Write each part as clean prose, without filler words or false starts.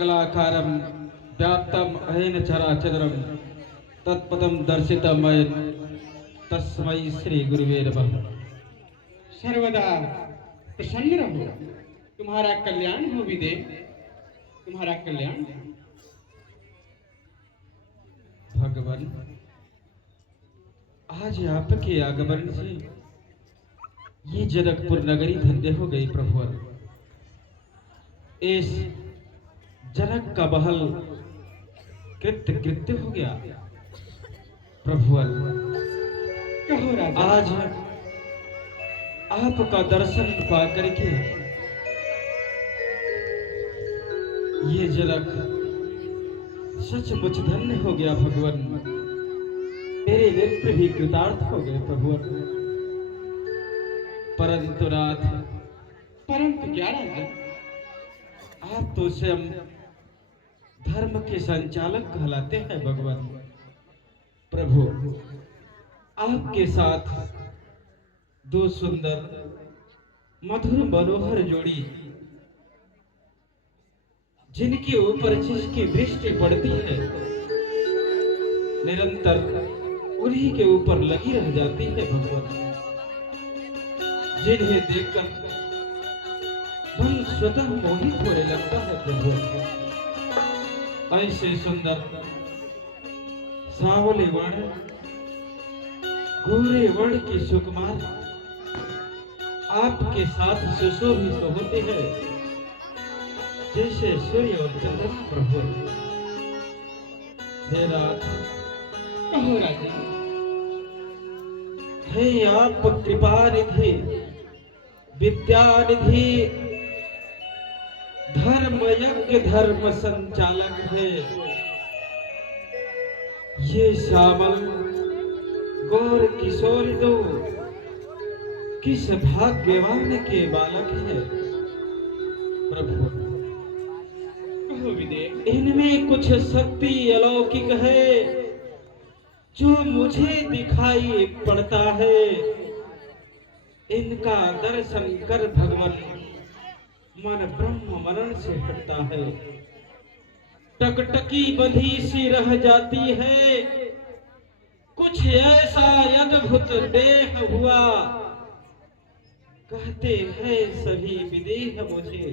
मंगलाकारं व्याप्तम् अहेन चराचरं तत्पदं दर्शितमयं तस्मै श्री गुरुवे नमः। सर्वदा प्रसन्न रहो, तुम्हारा कल्याण हो विदे, तुम्हारा कल्याण। भगवान, आज आपके आगमन से ये जनकपुर नगरी धन्य हो गई प्रभु। इस जनक का बहल कृत्य कृत्य हो गया प्रभु। कहो राजा। आज आपका दर्शन पा करके ये जनक सचमुच धन्य हो गया भगवान। मेरे नेत्र भी कृतार्थ हो गए प्रभु। परंतु नाथ, परंतु क्या राजा? आप तो स्वयं धर्म के संचालक कहलाते हैं भगवान। प्रभु, आपके साथ दो सुंदर मधुर मनोहर जोड़ी, जिनके ऊपर जिसकी दृष्टि पड़ती है निरंतर उन्हीं के ऊपर लगी रह जाती है भगवान। जिन्हें देखकर मन स्वतः मोहित होने लगता है प्रभु। ऐसे सुंदर सांवले वर्ण, गोरे वर्ण की सुकुमार आपके साथ सुशोभित होते हैं जैसे सूर्य और चंद्रमा प्रभु। हे रात, कहो राजा। हे आप कृपा निधि, विद्या निधि, धर्म यज्ञ धर्म संचालक है। ये श्यामल गौर किशोर दो किस भाग्यवान के बालक है प्रभु। कहो विदे। इनमें कुछ शक्ति अलौकिक है जो मुझे दिखाई पड़ता है। इनका दर्शन कर भगवान मन ब्रह्म मरण से हटता है। टकटकी बंधी सी रह जाती है। कुछ ऐसा अद्भुत देह हुआ, कहते हैं सभी विदेह मुझे,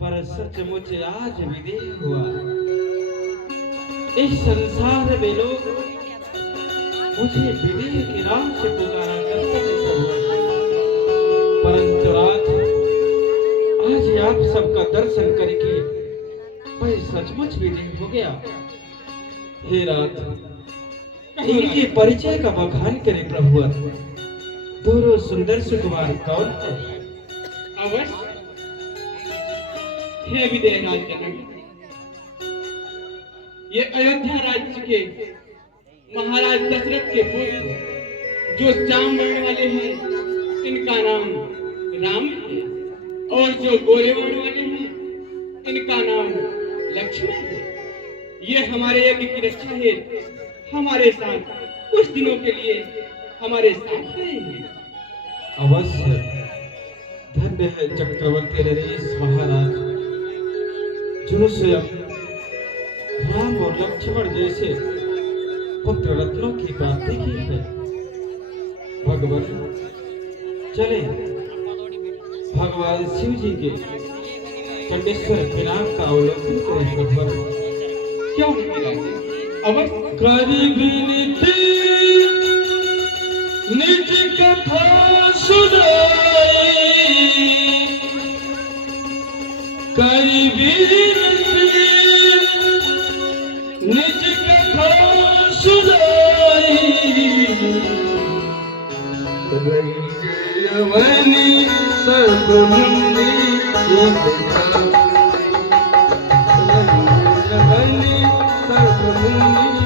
पर सचमुच आज विदेह हुआ। इस संसार में लोग मुझे विदेह के नाम से पुकारा करते हैं, परंतु आज आप सबका दर्शन करके मैं सचमुच विदेह हो गया। हे रात, इनके परिचय का बखान करें प्रभु। दोनों सुंदर सुकुमार कौन है? अवश्य। हे विदे राज जनक, ये अयोध्या राज्य के महाराज दशरथ के पुत्र जो श्याम वर्ण वाले हैं, इनका नाम राम है, और जो गोरे वर्ण वाले हैं, इनका नाम लक्ष्मण है। ये हमारे यज्ञ की रक्षा है, हमारे साथ कुछ दिनों के लिए हमारे साथ रहेंगे। अवश्य। धन्य है चक्रवर्ती नरेश महाराज, जो स्वयं राम और लक्ष्मण जैसे पुत्र रत्नों की प्राप्ति की है। भगवान, चले भगवान शिव जी के कंडेश्वर पिनाक का अवलोकन करें भगवान। क्यों नहीं राजे? अवश्य। गरीबी निज कथा सुनाई, गरीबी निज कथा सुनाई, रवनी सर्व मुनि रवनी सर्व मुनि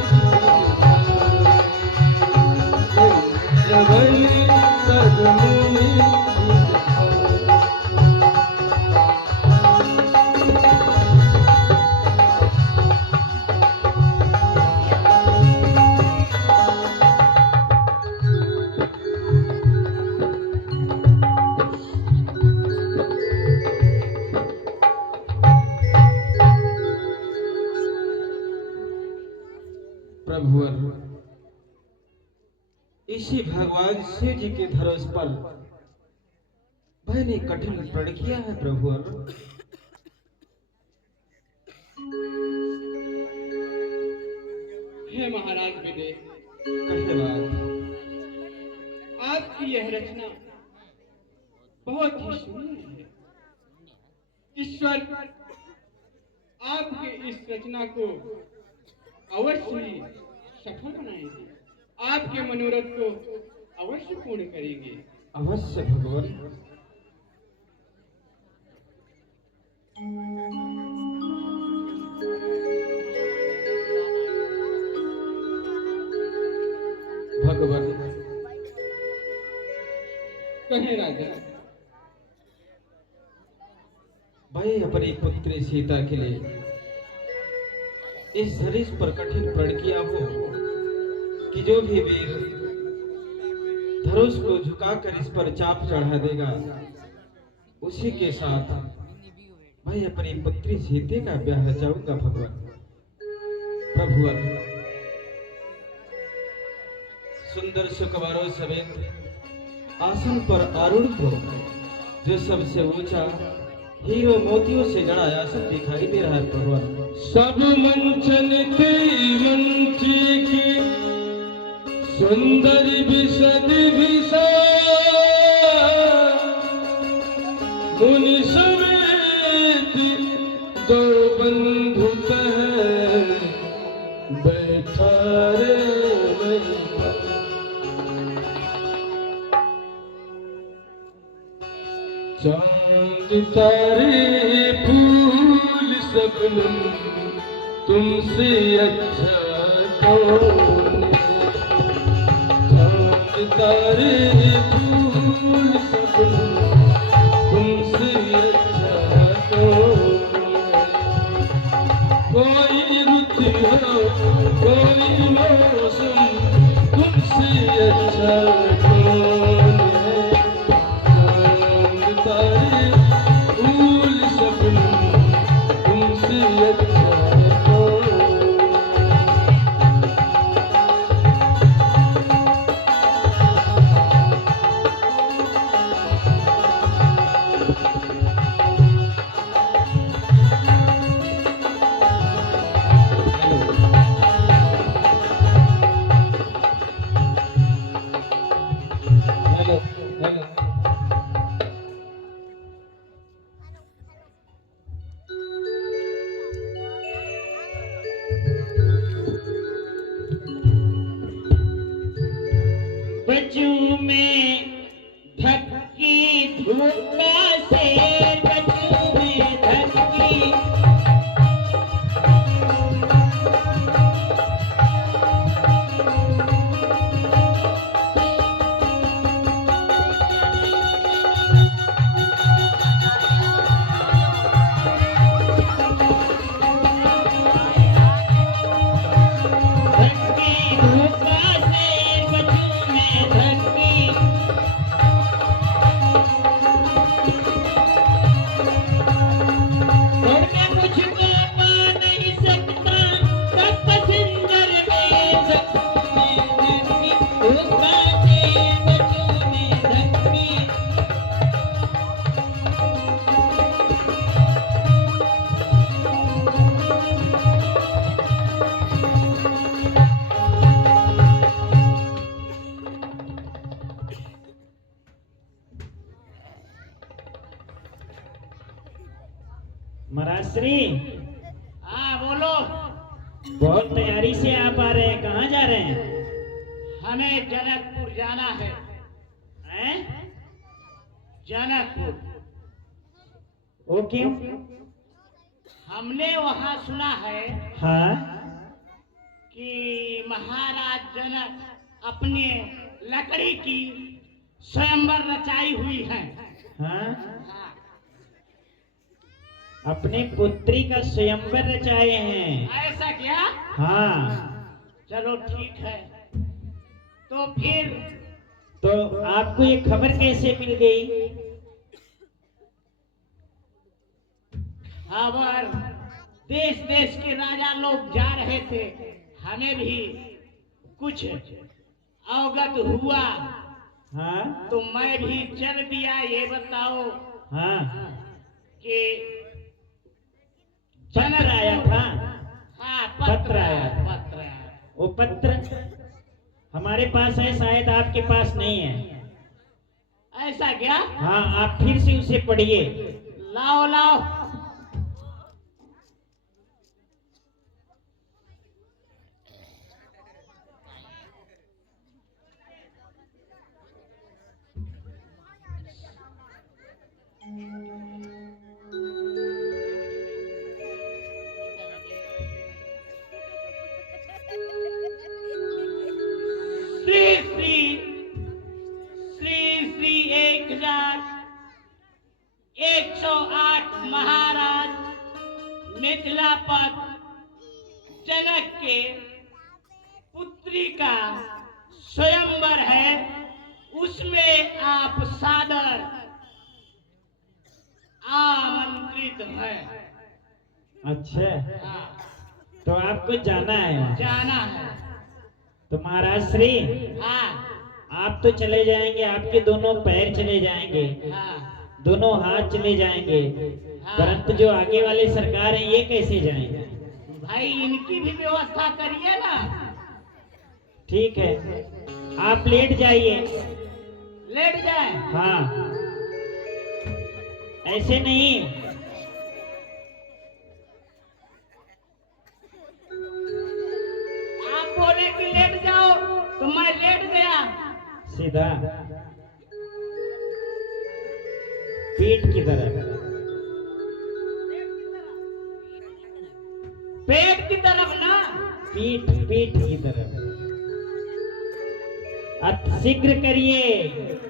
रवनी सर्व मुनि। प्रभुवर, इसी भगवान शिव जी के धरोस पर मैंने कठिन प्रण किया है प्रभुवर। हे महाराज विदेह, कहे बात। आपकी यह रचना बहुत ही सुंदर है। ईश्वर आपके इस रचना को अवश्य ही सफल बनाएंगे, आपके मनोरथ को अवश्य पूर्ण करेंगे। अवश्य भगवान। भगवान कहे राजा, भाई अपनी पुत्री सीता के लिए इस धनुष पर कठिन प्रण किया हो कि जो भी वीर धनुष को झुकाकर इस पर चाप चढ़ा देगा, उसी के साथ भाई अपनी पुत्री सीता का ब्याह रचाऊंगा भगवान। प्रभुवर, सुंदर सुकुमारों समेत आसन पर आरूढ़ हो जो सबसे ऊंचा हीरो मोतियों से जड़ा आसन दिखाई दे रहा है प्रभुवर। सब मंचन के मंची की सुंदर विशद विशा मुनि समेत दो बंधु बैठा रे चांद तारे फूल सबनम तुमसे अच्छा कौन है। चांद तारे फूल सबनम तुमसे अच्छा कौन है। कोई रुत हो कोई मौसम तुमसे अच्छा कौन है। तारे फूल सबनम तुमसे अच्छा कौन। हेलो हेलो बजू में धक्की धूपा से बजू में धक्की धक्की धूपा से बजू में धक्की और मैं मुझको पा नहीं सकता तब सिंदर में धक्की धूपा से बजू में धक्की महाराज हाँ बोलो। बहुत तैयारी से आप आ रहे हैं, कहाँ जा रहे हैं? हमें जनकपुर जाना है। हैं? जनकपुर वो क्यों? हमने वहाँ सुना है हाँ कि महाराज जनक अपने लकड़ी की स्वयंवर रचाई हुई है। हाँ, हाँ, अपने पुत्री का स्वयंवर रचाए हैं। ऐसा क्या? हाँ, चलो ठीक है। तो फिर तो आपको ये खबर कैसे मिल गई? खबर देश देश के राजा लोग जा रहे थे, हमें भी कुछ अवगत हुआ हाँ तो मैं भी चल दिया। ये बताओ हाँ कि पत्र आया था। हाँ पत्र आया। पत्र आया। वो पत्र हमारे पास है, शायद आपके पास नहीं है। ऐसा क्या? हाँ, आप फिर से उसे पढ़िए। लाओ लाओ। श्री श्री श्री श्री 1108 महाराज मिथिलापत जनक के पुत्री का स्वयंवर है, उसमें आप सादर आमंत्रित हैं। अच्छा, हाँ, तो आपको जाना है वहाँ। जाना है। तो महाराज श्री, हाँ आप तो चले जाएंगे, आपके दोनों पैर चले जाएंगे, हाँ दोनों हाथ चले जाएंगे, हाँ। परंतु जो आगे वाले सरकार है ये कैसे जाएंगे? भाई इनकी भी व्यवस्था करिए ना। ठीक है, आप लेट जाइए। लेट जाए। हाँ, ऐसे नहीं। आप बोले कि लेट जाओ तो मैं लेट गया। सीधा पीठ की तरफ। पेट की तरफ ना। पीठ पीठ की तरफ। अति शीघ्र करिए।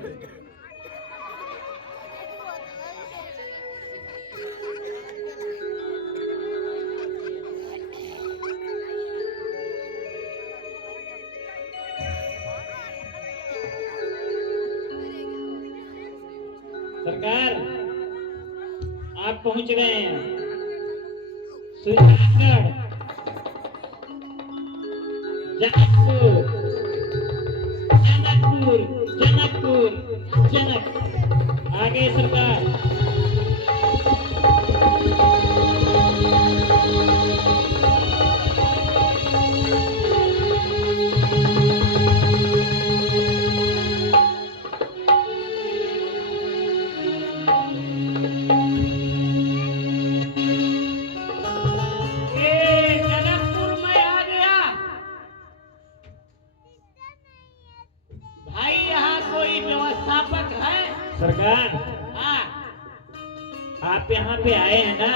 सरकार, आप पहुंच गए हैं सुजानगढ़, जनकपुर, जनकपुर, जनकपुर, जनक। आगे सरकार। ये जनकपुर में आ गया। भाई यहाँ कोई व्यवस्थापक है? सरकार, हाँ आप यहाँ पे आए हैं ना,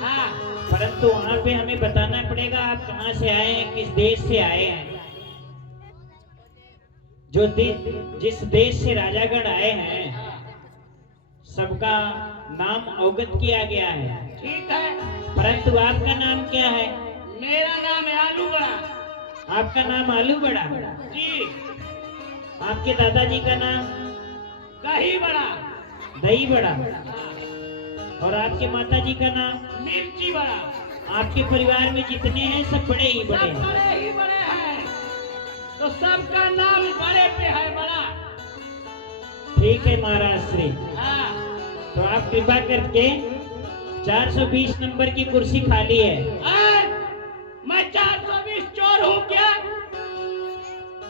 हाँ परंतु वहाँ पे हमें बताना पड़ेगा आप कहाँ से आए हैं, किस देश से आए हैं। जिस देश से राजागण आए हैं सबका नाम अवगत किया गया है, ठीक है। परंतु आपका नाम क्या है? मेरा नाम है आलू बड़ा। आपका नाम आलू बड़ा। जी। आपके दादाजी का नाम दही बड़ा। दही बड़ा। हाँ, और आपके माताजी का नाम? मिर्ची बड़ा। आपके परिवार में जितने हैं सब बड़े ही बड़े सब हैं। बड़े ही बड़े हैं, तो सबका नाम बड़े पे है बड़ा। ठीक है महाराज श्री, हाँ तो आप कृपा करके 420 नंबर की कुर्सी खाली है। मैं 420 चोर हूँ क्या?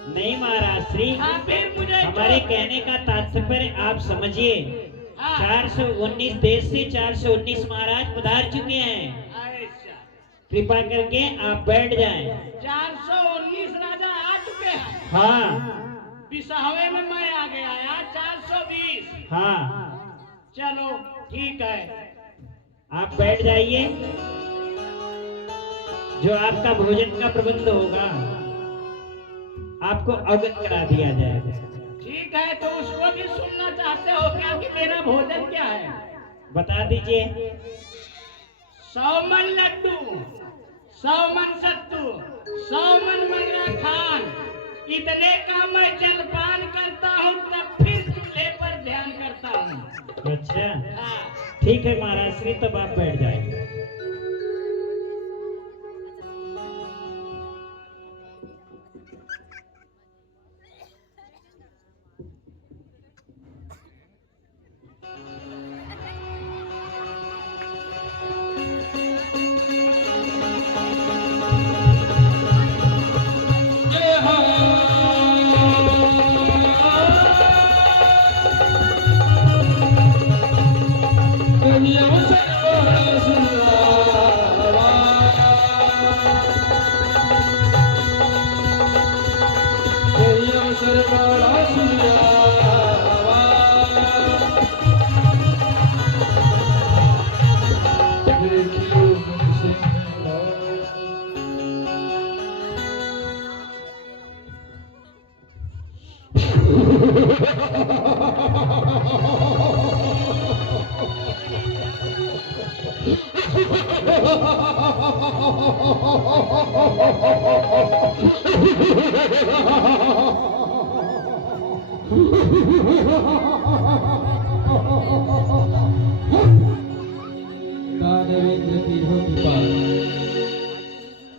नहीं महाराज श्री, हाँ फिर मुझे हमारे कहने का तात्पर्य आप समझिए। हाँ। 419 देश से 419 महाराज पधार चुके हैं। ऐसा कृपा करके आप बैठ जाएं। 419 राजा आ चुके हैं। हाँ बिसावे में मैं आ गया यार। 420। हाँ, चलो ठीक है। आप बैठ जाइए। जो आपका भोजन का प्रबंध होगा आपको अवगत करा दिया जाएगा। ठीक है, तो उसको भी सुनना चाहते हो क्या कि मेरा भोजन क्या है? बता दीजिए। 100 मन लड्डू, 100 मन सत्तू, 100 मन मगरा खान, इतने का मैं जलपान करता हूँ, तब फिर चूल्हे पर ध्यान करता हूँ। अच्छा, हाँ ठीक है महाराज श्री, तब आप बैठ जाइए। दरबारा सुनियावा देखियो मुझसे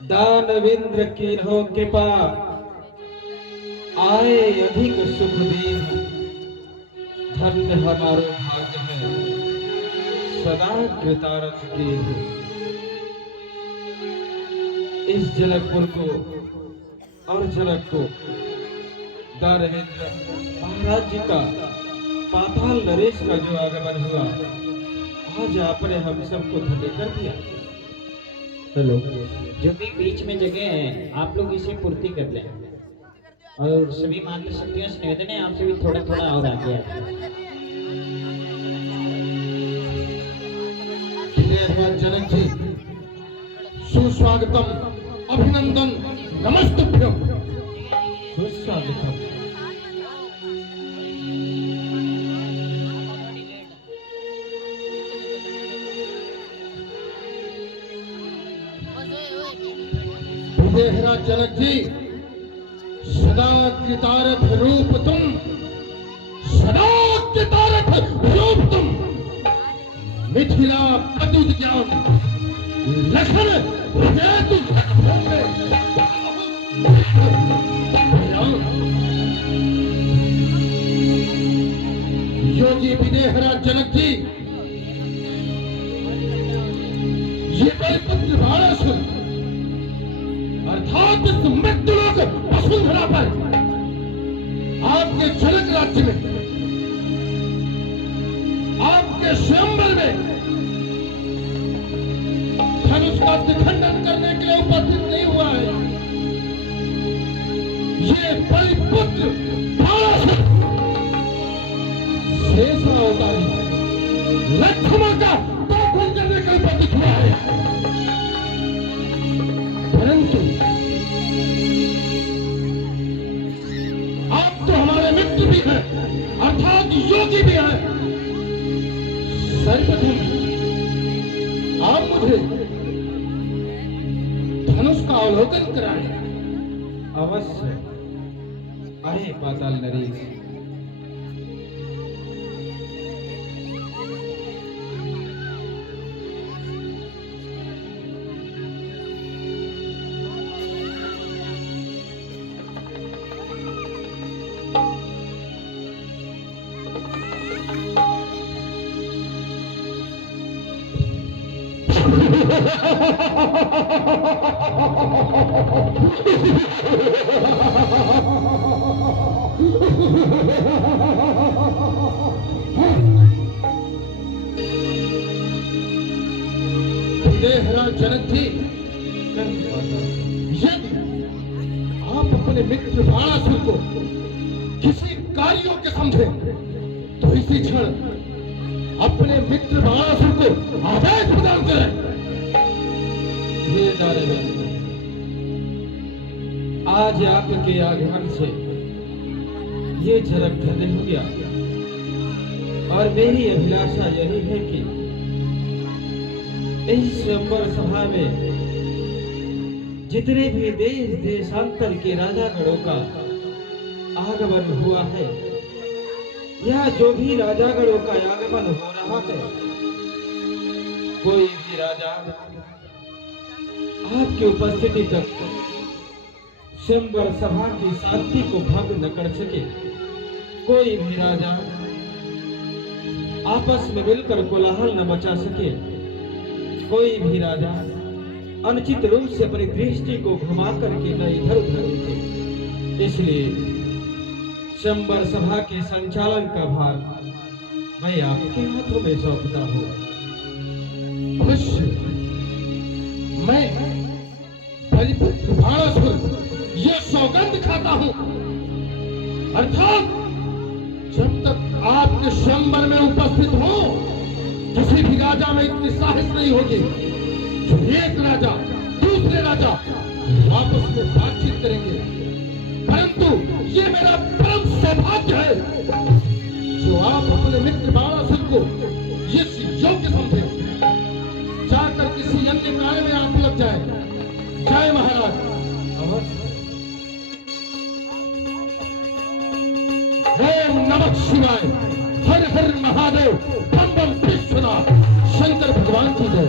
दानवेंद्र कीन्हों के पाप आए अधिक सुख दीन। धन्य हमारो भाग्य है सदा कृतार्थ की। इस जनकपुर को और जनक को दानवेंद्र महाराज जी का पाताल नरेश का जो आगमन हुआ, आज आपने हम सबको धन्य कर दिया। हेलो, जो भी बीच में जगह है आप लोग इसे पूर्ति कर लें, और सभी मातृ शक्तियों से निवेदन है आपसे भी थोड़ा थोड़ा और आगे जनक जी, सुस्वागतम, अभिनंदन, नमस्तभ्यम। सुस्वागतम। विदेहरा जनक जी, सदा कृतार्थ रूप तुम, सदा कृतार्थ रूप तुम। मिथिला पदुत ज्ञान लखन हेतु योगी विदेहरा जनक जी, ये बलपुत्र बाणासुर अर्थात इस मृत्युलोक वसुंधरा पर आपके जनक राज्य में, आपके स्वयंवर में धनुष का खंडन करने के लिए उपस्थित नहीं हुआ है। ये बलिपुत्र बाणासुर शेषा अवतारी लक्ष्मण का दर्शन करने के लिए उपस्थित हुआ है। परंतु आप तो हमारे मित्र भी हैं, अर्थात योगी भी हैं। सर्वप्रथम आप मुझे धनुष का अवलोकन कराएं। अवश्य। अरे पाताल नरेश, विदेहरा जनक जी, यदि आप अपने मित्र बाणासुर को किसी कार्यों के समझे तो इसी क्षण अपने मित्र बाणासुर को आदेश प्रदान करें। हे दानवेंद्र, आज आपके आगमन से ये झलक धन्य हो गया, और मेरी अभिलाषा यही है कि इस स्वयंवर सभा में जितने भी देश देशांतर के राजागणों का आगमन हुआ है, या जो भी राजागणों का आगमन हो रहा है, कोई भी राजा आपकी उपस्थिति तक स्वयंवर सभा की शांति को भंग न कर सके। कोई भी राजा आपस में मिलकर कोलाहल न मचा सके। कोई भी राजा अनुचित रूप से अपनी दृष्टि को घुमा करके न इधर उधर देखे। इसलिए स्वयंवर सभा के संचालन का भार मैं आपके हाथों में सौंपता हूँ। अवश्य, मैं बलिपुत्र बाणासुर यह सौगंध खाता हूं अर्थात जब तक आपके स्वयंवर में उपस्थित हो, किसी भी राजा में इतनी साहस नहीं होगी जो एक राजा दूसरे राजा आपस में बातचीत करेंगे। परंतु ये मेरा परम सौभाग्य है जो आप अपने मित्र बाणासुर को इस योग्य समझे। जाकर किसी अन्य कार्य में आप लग जाए। जय महाराज। ओम नमः शिवाय। हर हर महादेव। बम बम विश्वनाथ। शंकर भगवान की जय।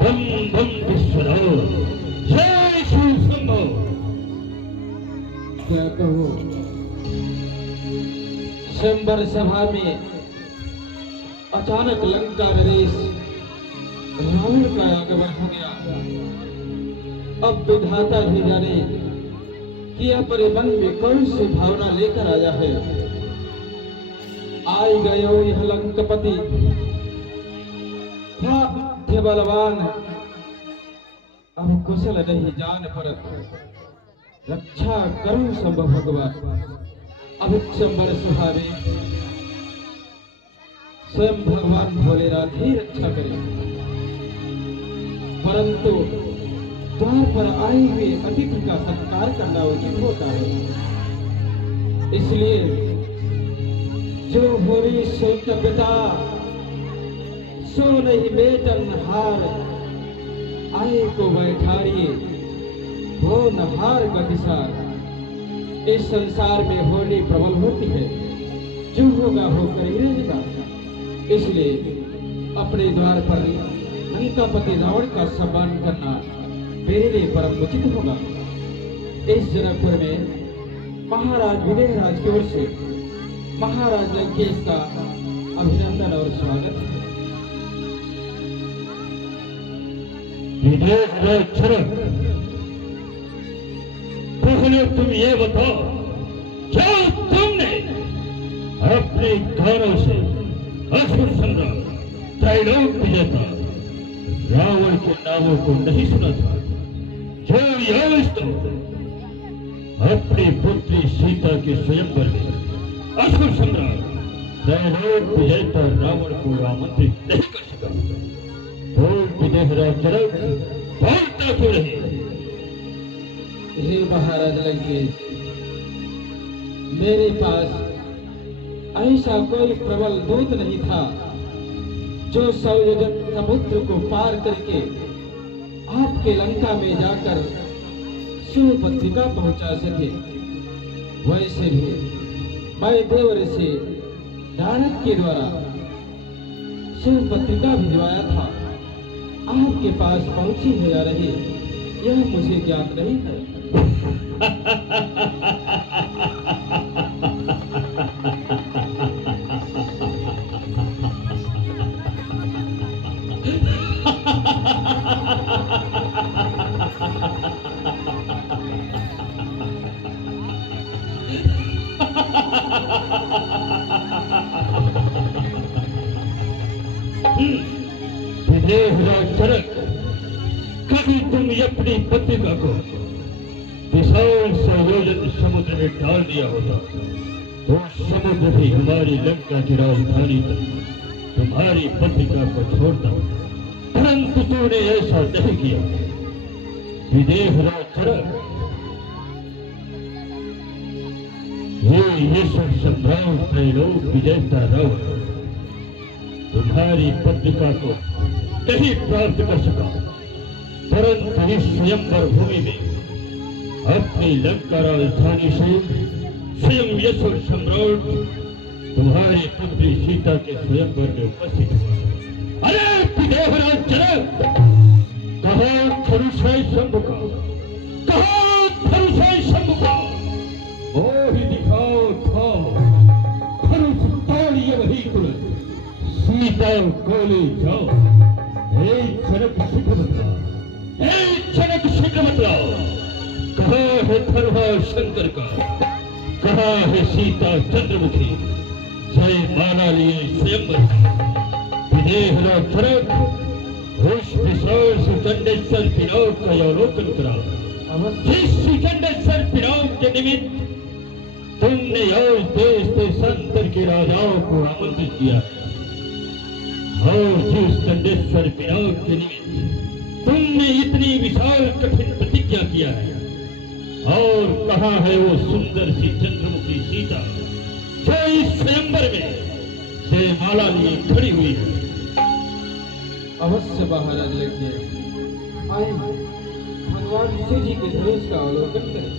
बम बम विश्वनाथ। जय शिव शंभो। क्या कहूँ? स्वयंवर सभा में अचानक लंका नरेश रावण का आगमन हो गया। अब विधाता भी जाने कि अपने मन में कौन सी भावना लेकर आया है। आई गयो यह लंकपति था थे बलवान, अब कुशल नहीं जान परत, रक्षा करो संभव भगवान। अब स्वयंवर सभा में स्वयं भगवान भोलेनाथ ही रक्षा करें। परंतु द्वार पर आए हुए अतिथि का सत्कार करना उचित होता है। इसलिए जो होरी सोत पिता सो नहीं बेटन हार, आए को बैठारिए हो नहार गतिसार। इस संसार में होली प्रबल होती है, जो होगा होकर ही रहेगा। इसलिए अपने द्वार पर लंकापति रावण का सम्मान करना मेरे लिए परम उचित होगा। इस जनकपुर में महाराज विदेहराज की ओर से महाराज लंकेश का अभिनंदन और स्वागत है। विदेहराज, पहले तुम ये बताओ, क्या तुमने अपने कानों से असुर सम्राट त्रैलोक विजेता रावण के नामों को नहीं सुना था, जो यह अपनी पुत्री सीता के स्वयंवर में असुर सम्राट त्रैलोक विजेता रावण को आमंत्रित नहीं कर सका? बोल विदेहराज जनक, बोलता क्यों नहीं? हे महाराज लंकेश, मेरे पास ऐसा कोई प्रबल दूत नहीं था जो 100 योजन समुद्र को पार करके आपके लंका में जाकर शिव पत्रिका पहुंचा सके। वैसे भी मैं देवर से नारद के द्वारा शिव पत्रिका भिजवाया था। आपके पास पहुंची है या नहीं, यह मुझे ज्ञात नहीं है। विदेहराज जनक, कभी तुम अपनी पत्रिका को विशाल संयोजन समुद्र में डाल दिया होता तो समुद्र भी हमारी लंका की राजधानी तुम्हारी पत्रिका को छोड़ता, परंतु तूने ऐसा नहीं किया। विदेहराज जनक, ये सब सम्राट त्रैलोक विजेता रावण तुम्हारी पत्रिका को नहीं प्राप्त कर सका, परंतु इस स्वयंवर भूमि में अपनी लंका राजधानी से स्वयं यशोर सम्राट तुम्हारी पुत्री सीता के स्वयंवर में उपस्थित हुआ। अरे विदेहराज जनक, कहा धनुषय शंभु का, कहा धनुषय शंभु का, और दिखाओ था धनुष तोड़िए वही तुरंत सीता को ले जाओ। हे जनक शीघ्र बतलाओ, हे जनक शीघ्र बतलाओ, कहा है धर्मा शंकर का, कहा है सीता चंद्रमुखी जय माला लिए स्वयंवर। विदेहराज जनक, उस विशाल सुचंडेश्वर पिनाक का अवलोकन करा, जिस सुचंडेश्वर पिनाक के निमित्त तुमने आज देश देशांतर के राजाओं को आमंत्रित किया, और जिस चंडेश्वर पिनाक के निमित्त तुमने इतनी विशाल कठिन प्रतिज्ञा किया है, और कहा है वो सुंदर सी चंद्रमुखी सीता जो इस स्वयंवर में जयमाला लिए खड़ी हुई है। अवश्य महाराज लेके आए, भगवान शिव जी के धनुष का अवलोकन करें।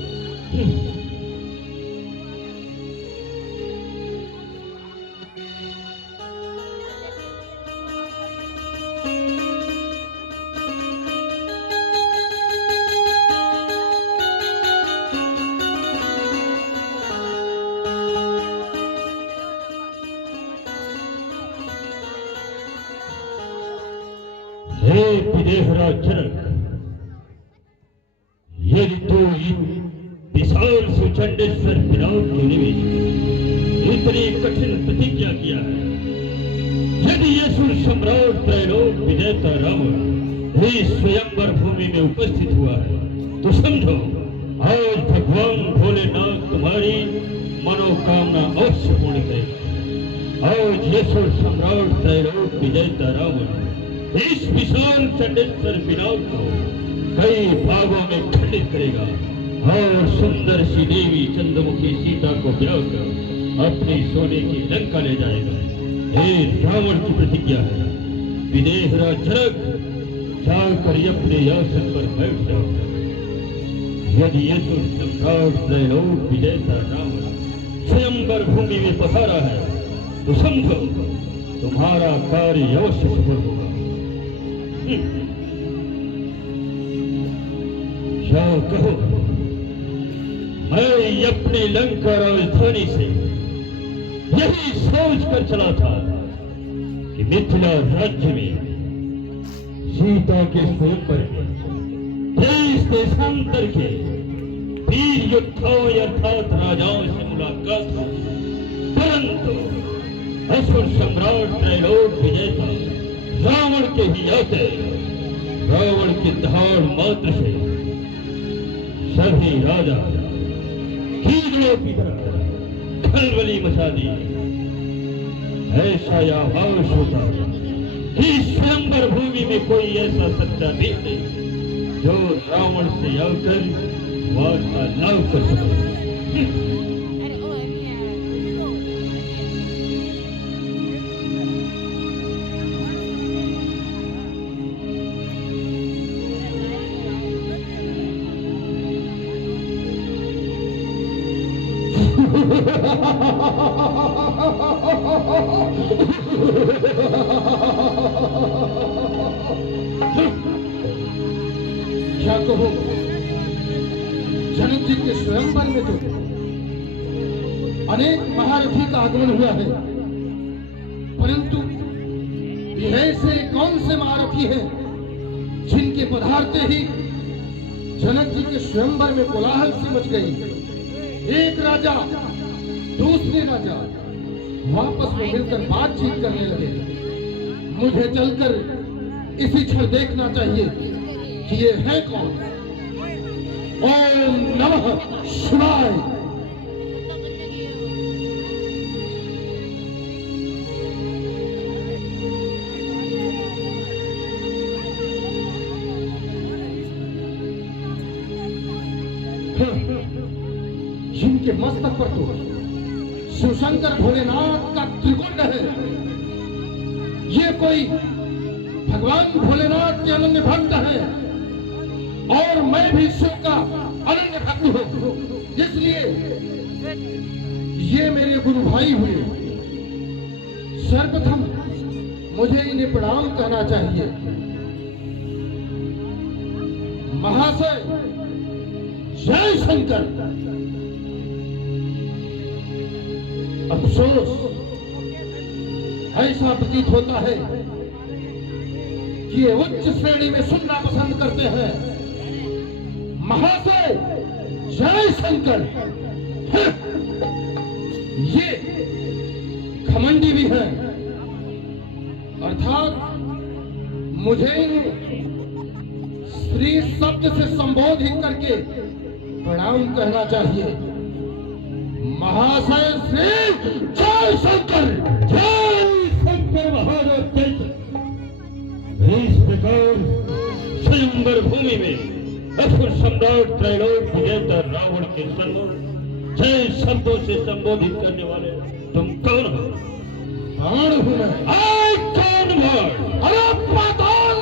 हे विदेहराज जनक, यदि तू विशाल सुचंडेश्वर पिनाक के निमित्त इतनी कठिन प्रतिज्ञा किया है, यदि यशुर सम्राट त्रैलोक विजेता रावण इस स्वयंवर भूमि में उपस्थित हुआ है, तो समझो आज भगवान भोलेनाथ तुम्हारी मनोकामना अवश्य पूर्ण करेगा। आज यशुर सम्राट त्रैलोक विजेता रावण इस विशाल चंडेश्वर पिनाक को कई भागों में खंडित करेगा, और सुंदर सी देवी चंद्रमुखी सीता को गिराकर अपनी सोने की लंका ले जाएगा। हे रावण की प्रतिज्ञा है, विदेहराज जनक, जाकर अपने आसन पर बैठ जाओ। यदि यशुर सम्राट त्रैलोक विजेता रावण स्वयंवर भूमि में पधारा है, तो समझो तुम्हारा कार्य अवश्य सफल होगा। क्या कहो, मैं अपने लंका राजधानी से यही सोच कर चला था कि मिथिला राज्य में सीता के स्वयंवर में देश देशांतर के वीर योद्धाओं अर्थात राजाओं से मुलाकात हो, परंतु असुर सम्राट त्रैलोक विजेता रावण के ही आते रावण की दहाड़ मात्र से सभी राजा कीड़ों की तरह खलबली मचा दी। ऐसा आभास होता कि स्वयंवर भूमि में कोई ऐसा सच्चा वीर नहीं जो रावण से आकर वार्तालाप कर सके। क्या कहूं, जनक जी के स्वयंवर में तो अनेक महारथी का आगमन हुआ है, परंतु ये ऐसे कौन से महारथी हैं जिनके पधारते ही जनक जी के स्वयंवर में कोलाहल सी मच गई। एक राजा दूसरे राजा वापस में मिलकर बातचीत करने लगे। मुझे चलकर इसी क्षण देखना चाहिए कि ये है कौन। ओम नमः शिवाय। जिनके मस्तक पर तो शिवशंकर भोलेनाथ का त्रिकुंड है, ये कोई भगवान भोलेनाथ के अनन्य भक्त है और मैं भी शिव का अनन्य भक्त हूँ, इसलिए ये मेरे गुरु भाई हुए। सर्वप्रथम मुझे इन्हें प्रणाम कहना चाहिए। महाशय जय शंकर। अफसोस ऐसा प्रतीत होता है कि ये उच्च श्रेणी में सुनना पसंद करते हैं। महाशय जय शंकर। ये घमंडी भी हैं, अर्थात मुझे श्री शब्द से संबोधित करके प्रणाम कहना चाहिए। महाशय श्री जय शंकर। जय शंकर महादेव चैत्र। इस प्रकार स्वयंवर भूमि में असुर सम्राट त्रैलोक विजेता रावण के सम्मुख जय शब्दों से संबोधित करने वाले तुम कौन हो? कौन हूं मैं? आई कौन वर्ड? अरे पाताल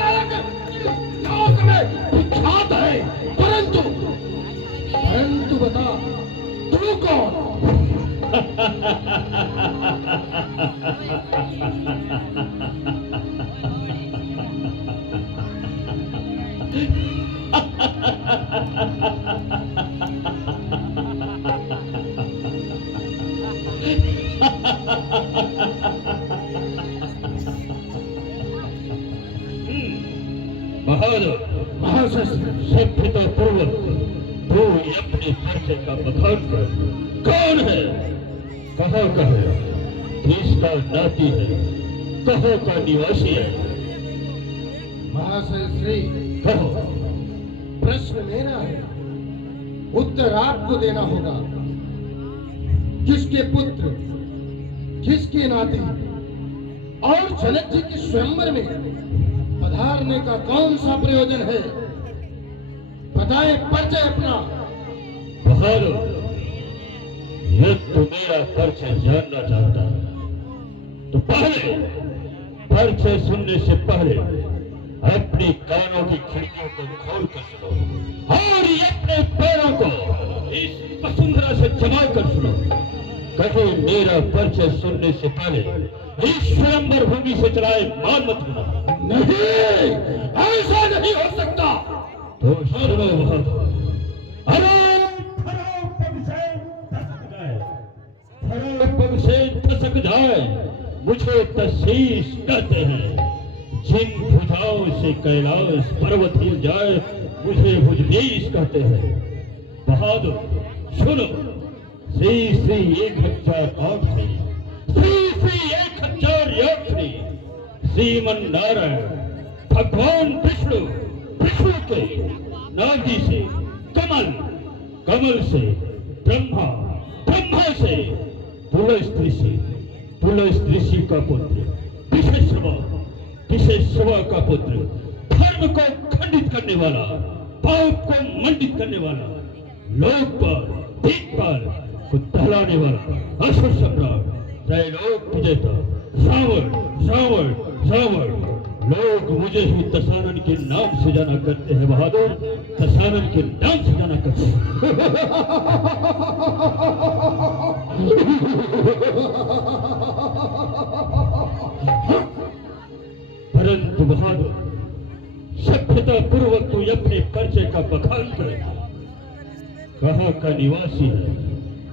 लोक में विख्यात है, परंतु बता तू कौन? बहादुर महाशय सभ्यता पूर्वक तू अपने परिचय का बखान कर। कौन है? कहाँ का है? किसका नाती है? कहाँ का निवासी है? महाशय श्री कहो। प्रश्न मेरा है, उत्तर आपको देना होगा। किसके पुत्र, किसके नाती और जनक जी के स्वयंवर में पधारने का कौन सा प्रयोजन है? बताएं परिचय अपना। बहादुर ये तो मेरा परिचय जानना चाहता है तो पहले परिचय सुनने से पहले अपनी कानों की खिड़कियों को खोल कर सुनो और ये अपने पैरों को इस वसुंधरा से जमा कर सुनो। कहीं मेरा परिचय सुनने से पहले इस स्वयंवर भूमि से चलाए माल मत बना। नहीं, ऐसा नहीं हो सकता। तो सुनो बहादुर। अरे पग से धसक जाए मुझे तशीश कहते हैं। जिन भुजाओं से कैलाश पर्वत हिल जाए मुझे भुजनीश कहते हैं। बहादुर सुनो। श्री श्री 1008 श्री 1000 यात्री श्रीमन नारायण भगवान विष्णु के नाभि से कमल, कमल से ब्रह्मा, ब्रह्मा से पुलस्त्रिषि का पुत्र विशेषवा का पुत्र, धर्म को खंडित करने वाला, पाप को मंडित करने वाला, लोकपाल, दिक्पाल को टहलाने वाला असुर सम्राट त्रैलोक विजेता रावण रावण रावण। लोग मुझे ही दशानन के नाम से जाना करते हैं। बहादुर दशानन के नाम से जाना करते हैं। परंतु बहादुर सभ्यता पूर्वक तू अपने परिचय का बखान कर। कहाँ का निवासी है,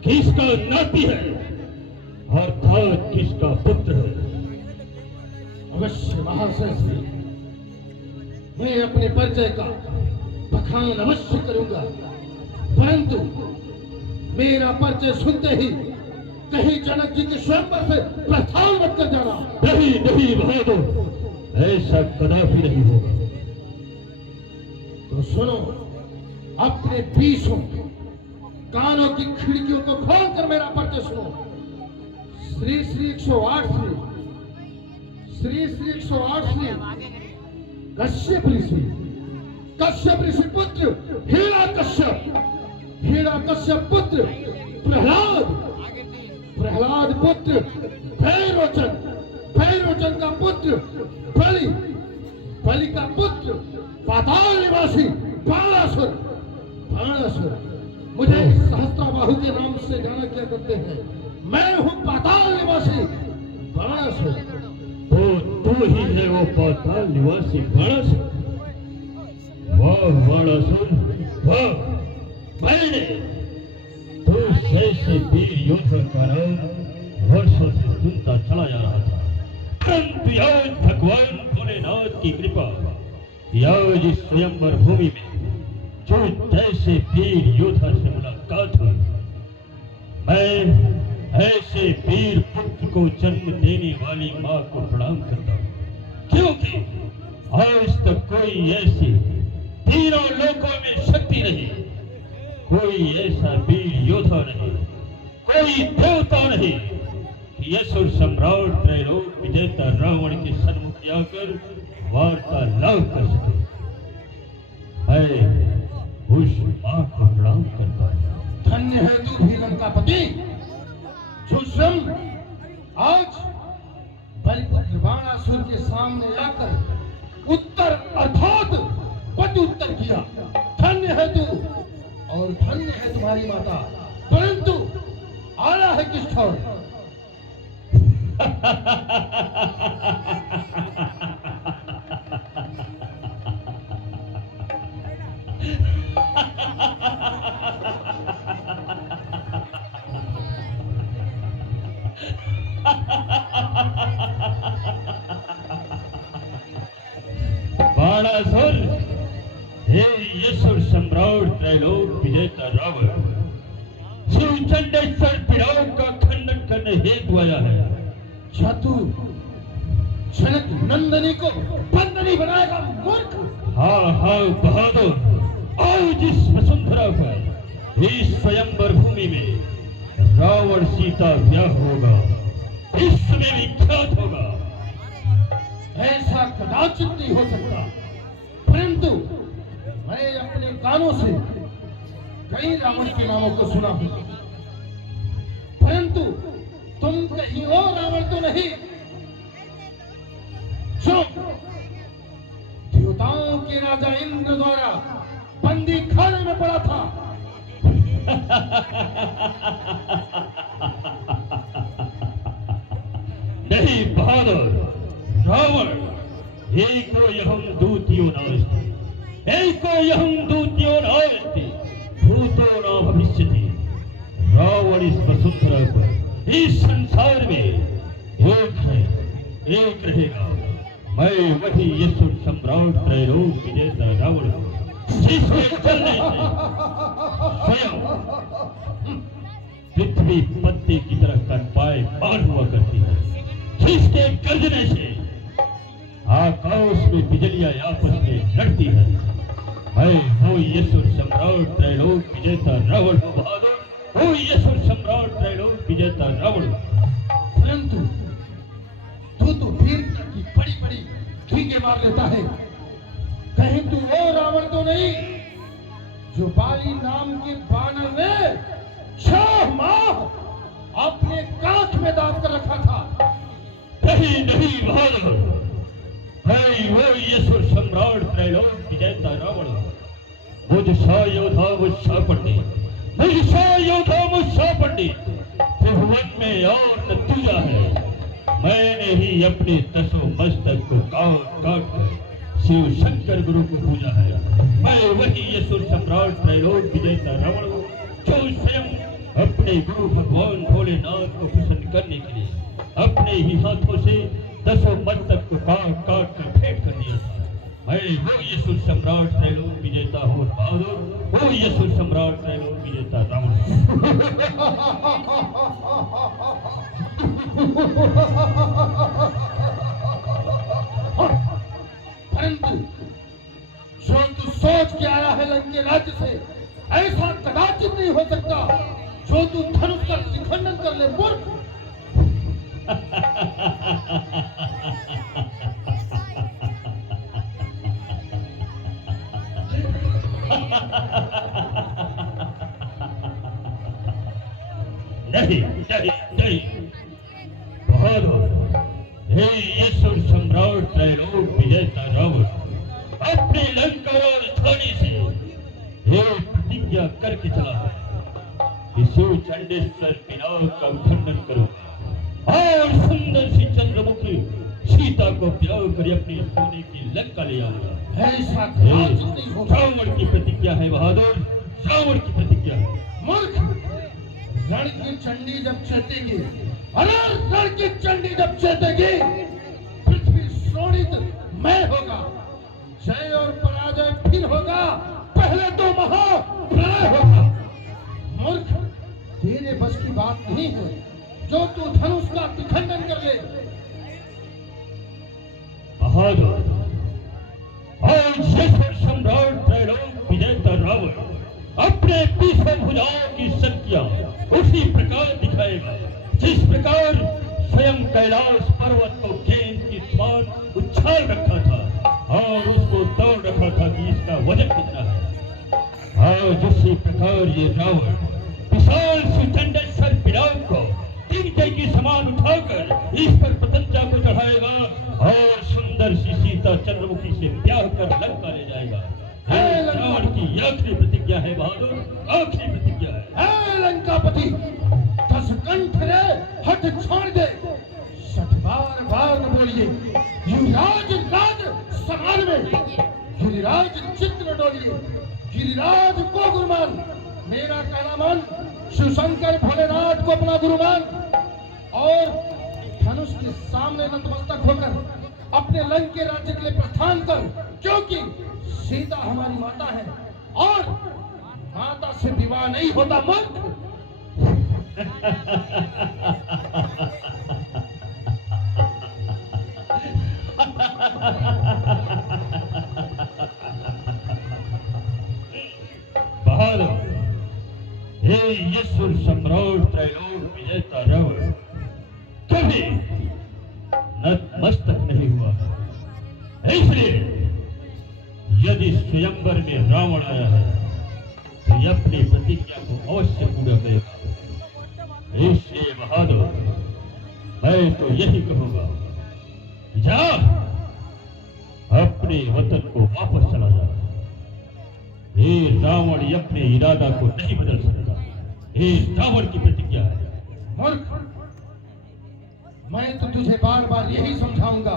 किसका नाती है, अर्थात किसका पुत्र है? अवश्य महाशय श्री, मैं अपने परिचय का बखान अवश्य करूंगा, परंतु मेरा परिचय सुनते ही कहीं जनक जी के स्वयंवर से प्रस्थान मत कर जाना। नहीं नहीं बहादुर, ऐसा कदापि नहीं होगा। तो सुनो, अपने बीसों कानों की खिड़कियों को खोलकर मेरा परिचय सुनो। श्री श्री 108 श्री 108 कश्यप ऋषि, कश्यप ऋषि पुत्र हिरण्यकश्यप पुत्र प्रहलाद, प्रहलाद पुत्र भैरोचन, भैरवचंद का पुत्र बलि, बलि का पुत्र पाताल निवासी बाणासुर। बाणासुर मुझे इस सहस्त्राबाहु के नाम से जाना क्या करते हैं। मैं हूँ पाताल निवासी बाणासुर। तो तू ही है वो पाताल निवासी बाणासुर। वाह बाणासुर वाह। मैंने तो जैसे वीर योद्धा का नाम वर्षों से सुनता चला जा रहा था, परंतु आज भगवान भोलेनाथ की कृपा आज इस स्वयंवर भूमि में जो जैसे वीर योद्धा से मुलाकात हुई, मैं ऐसे वीर पुत्र को जन्म देने वाली माँ को प्रणाम करता हूँ, क्योंकि आज तक कोई ऐसी तीनों लोकों में शक्ति नहीं, कोई ऐसा वीर योद्धा नहीं, कोई देवता नहीं कि असुर सम्राट त्रैलोक विजेता रावण के सन्मुख आकर वार्तालाप कर सके। मैं उस मां को प्रणाम करता हूँ। धन्य है तू भी लंकापति, जो स्वयं आज बलिपुत्र बाणासुर के सामने आकर उत्तर अर्थात प्रत्युत्तर किया। धन्य है तू और धन्य है तुम्हारी माता, परंतु आना है किस ठौर? बाणासुर, हे यसुर सम्राट त्रैलोक विजेता रावण, शिव चंडेश्वर पिड़ाव का खंडन करने हेतु आया है। क्या तू जनक नंदनी को बंदनी बनाएगा मूर्ख? हाँ बहादुर, आज इस वसुंधरा पर इस स्वयंवर भूमि में रावण सीता व्याह होगा, विश्व में विख्यात होगा। ऐसा कदाचित नहीं हो सकता, परंतु मैं अपने कानों से कई रावण के नामों को सुना हूं, परंतु तुम कहीं और रावण तो नहीं जो देवताओं के राजा इंद्र द्वारा बंदी खाने में पड़ा था। नहीं बहादुर, रावण एको यहं दूत्यो नास्ति, एको यहं दूत्यो नास्ति, भूतो न भविष्यति। रावण इस वसुंधरा पर, इस संसार में एक है, एक रहेगा। मैं वही यसुर सम्राट त्रैलोक विजेता रावण हूँ, जिसके चलने से स्वयं पृथ्वी पत्ते की तरह कंपायमान हुआ करती है, जिसके गर्जने से आकाश में बिजलियां आपस में लड़ती है। मैं वो यसुर सम्राट त्रैलोक विजेता रावण हूँ बहादुर, वो यसुर सम्राट त्रैलोक विजेता रावण हूँ। परंतु तू तो वीरता की बड़ी बड़ी ठीके मार लेता है। कहीं तू वो रावण तो नहीं जो बाली नाम के बानर ने 6 माह अपने कांख में दाब कर रखा था? नहीं बहादुर, मैं वो यसुर सम्राट त्रैलोक विजेता रावण हूँ। मुझ सा योद्धा मुझ सा पंडित, मुझ सा योद्धा मुझ सा पंडित त्रिभुवन में और न दूजा है। मैंने ही अपने 10 मस्तक को काट कर शिव शंकर गुरु को पूजा है। मैं वही यसुर सम्राट त्रैलोक विजेता रावण हूँ, जो स्वयं अपने गुरु भगवान भोलेनाथ को प्रसन्न करने के लिए अपने ही हाथों से 10 मस्तक को काट कर भेंट कर दिया था। मैं वो यसुर सम्राट त्रैलोक विजेता हूँ बहादुर, वो यसुर सम्राट त्रैलोक विजेता रावण। परंतु जो तू सोच के आया है लंके राज्य से, ऐसा कदाचित नहीं हो सकता जो तू धनुष का शिखंडन कर ले मूर्ख। नहीं बहादुर, हे असुर सम्राट त्रैलोक विजेता रावण अपनी लंका राजधानी से ये प्रतिज्ञा करके चला है कि शिव चंडेश्वर पिनाक का खंडन करूंगा और सुंदर सी चंद्रमुखी सीता को ब्याह कर अपनी सोने की लंका ले आऊंगा। ऐसा कदाचित नहीं होगा। रावण की प्रतिज्ञा है बहादुर, रावण की प्रतिज्ञा है। मूर्ख, रण की चंडी जब चेतेगी, अरे रण की चंडी जब चेतेगी, पृथ्वी शोणित मैं होगा, जय और पराजय फिर होगा, पहले तो महाप्रलय होगा। मूर्ख, तेरे बस की बात नहीं है जो तू धनुष का खंडन कर ले। बहादुर, आज असुर सम्राट त्रैलोक विजेता रावण अपने पीछे भुजाओं की संख्या उसी प्रकार दिखाएगा जिस प्रकार स्वयं कैलाश पर्वत को गेंद की समान उछाल रखा था और उसको दौड़ रखा था कि इसका वजन कितना है। आज उसी प्रकार ये रावण विशाल सुचंडेश्वर पिनाक को तीनके की समान उठाकर इस पर पतंजा को चढ़ाएगा और सुंदर सी सीता चंद्रमुखी से ब्याह कर लंका ले जाएगा। रावण की आखिरी प्रतिज्ञा है बहादुर, आखिरी प्रतिज्ञा है। हे लंकापति, 10 कंठ रे हट छोड़ दे, 60 बार न बोलिए। युवराज राज समान में गिरिराज चित्र डोलिए, गिरिराज को गुरुमान, मेरा कहना मान, शिवशंकर भोलेनाथ को अपना गुरुमान और धनुष के सामने नतमस्तक होकर अपने लंक के राज्य के लिए प्रस्थान कर, क्योंकि सीता हमारी माता है और माता से विवाह नहीं होता। मूर्ख, बहादुर, हे असुर सम्राट त्रैलोक विजेता रावण कभी नतमस्तक नहीं हुआ है। इसलिए यदि स्वयंवर में रावण आया है तो ये अपनी प्रतिज्ञा को अवश्य पूरा करेगा। इसलिए बहादुर, मैं तो यही कहूंगा, जा अपने वतन को वापस चला जा। ये रावण अपने इरादा को नहीं बदल सकता, ये रावण की प्रतिज्ञा है। मूर्ख, मैं तो तुझे बार बार यही समझाऊंगा,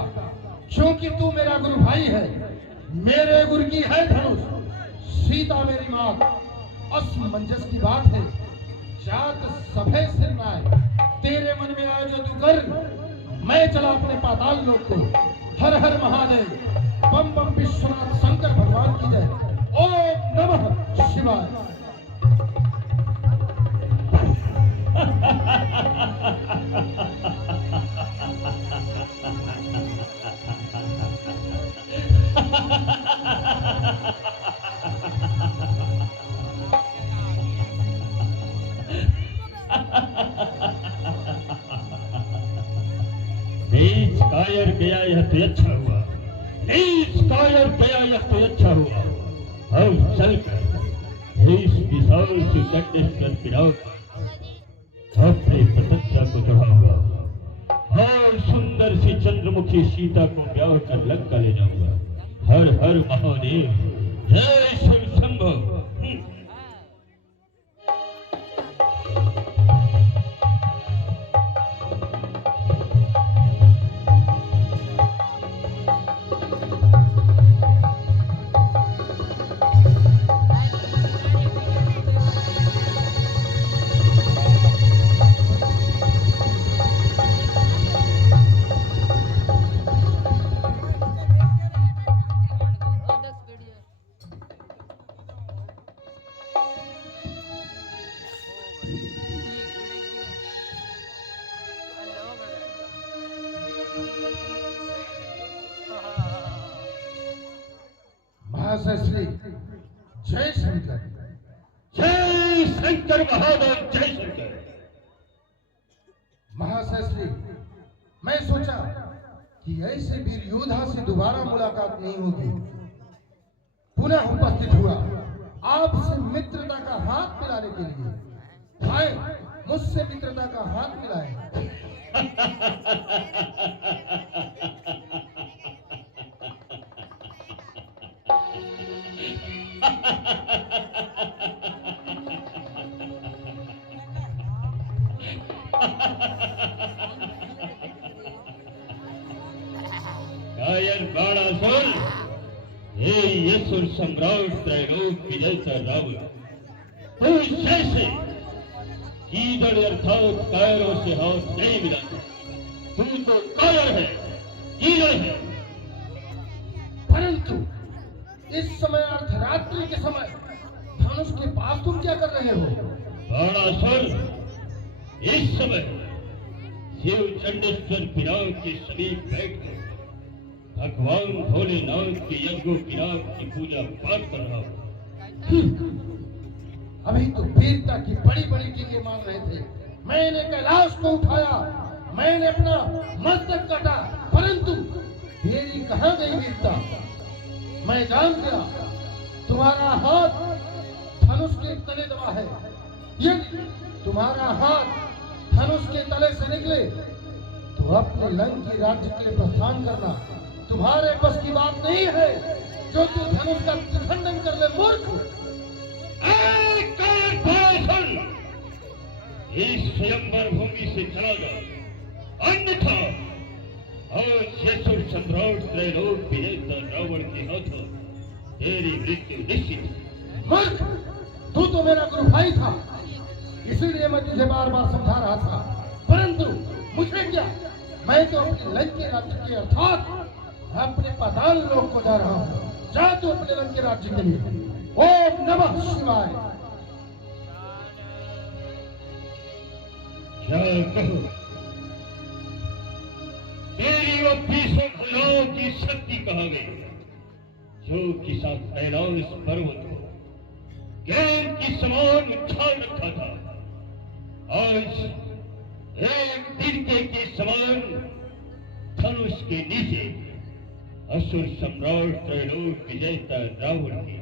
क्योंकि तू मेरा गुरु भाई है, मेरे गुरु की है धनुष, सीता मेरी मां, असमंजस की बात है, जात सभे सिर नाय, तेरे मन में आए जो तू कर, मैं चला अपने पाताल लोक को। हर हर महादेव, बम बम विश्वनाथ शंकर भगवान की जय, ओम नमः शिवाय। नीच कायर गया यह तो अच्छा हुआ, नीच कायर गया यह तो अच्छा हुआ। अब चलकर इस विशाल से चंडेश्वर पिनाक अपने प्रतिज्ञा को चढ़ाऊंगा और सुंदर सी चंद्रमुखी सीता को ब्याह कर लंका ले जाऊंगा। हर हर महादेव, जय शिव शंभो। महाश्री जय शंकर, जय शंकर बहादुर, जय शंकर। महाश्री, मैं सोचा कि ऐसे वीर योद्धा से दोबारा मुलाकात नहीं होगी, पुनः उपस्थित हुआ आपसे मित्रता का हाथ मिलाने के लिए। आए, मुझसे मित्रता का हाथ मिलाए। खैर बाणासुर, हे यसुर सम्राट त्रैलोक विजेता रावण, तू जैसे कीचड़ अर्थात कायरों से हाथ नहीं मिलाता। तू तो कायर है, कीचड़ है। परंतु इस समय अर्धरात्रि के समय धनुष के पास तुम क्या कर रहे हो? बाणासुर, इस समय शिव चंडेश्वर पिनाक के समीप बैठकर भगवान भोलेनाथ के यज्ञों पिनाक की पूजा पाठ कर रहा हूँ। अभी तो वीरता की बड़ी बड़ी चीजें मान रहे थे। मैंने कैलाश को उठाया, मैंने अपना मस्तक काटा, परंतु मेरी कहाँ गई वीरता? मैं जान गया तुम्हारा हाथ धनुष के तले दबा है। यदि तुम्हारा हाथ धनुष के तले से निकले तो अपने लंकी राज्य के लिए प्रस्थान करना तुम्हारे बस की बात नहीं है। जो तू धनुष का खंडन कर ले मूर्ख। इस स्वयंवर भूमि से चला जा, अन्यथा आज यसुर सम्राट त्रैलोक विजेता रावण के हाथों तेरी मृत्यु निश्चित है। मूर्ख, तू तो मेरा गुरु भाई था, इसीलिए मैं तुझे बार बार समझा रहा था, परंतु मुझे क्या, मैं तो अपने लंके राज्य के अर्थात अपने पाताल लोक को जा रहा हूँ। जा तू अपने लंके राज्य के लिए। ओम नमः शिवाय। क्या कहो, तेरी वो 20 भुजाओं की शक्ति कहाँ गई, जो कि साथ कैलाश पर्वत को गेंद की समान उछाल रखा था। आज एक तिनके के समान धनुष के नीचे असुर सम्राट त्रैलोक विजेता रावण की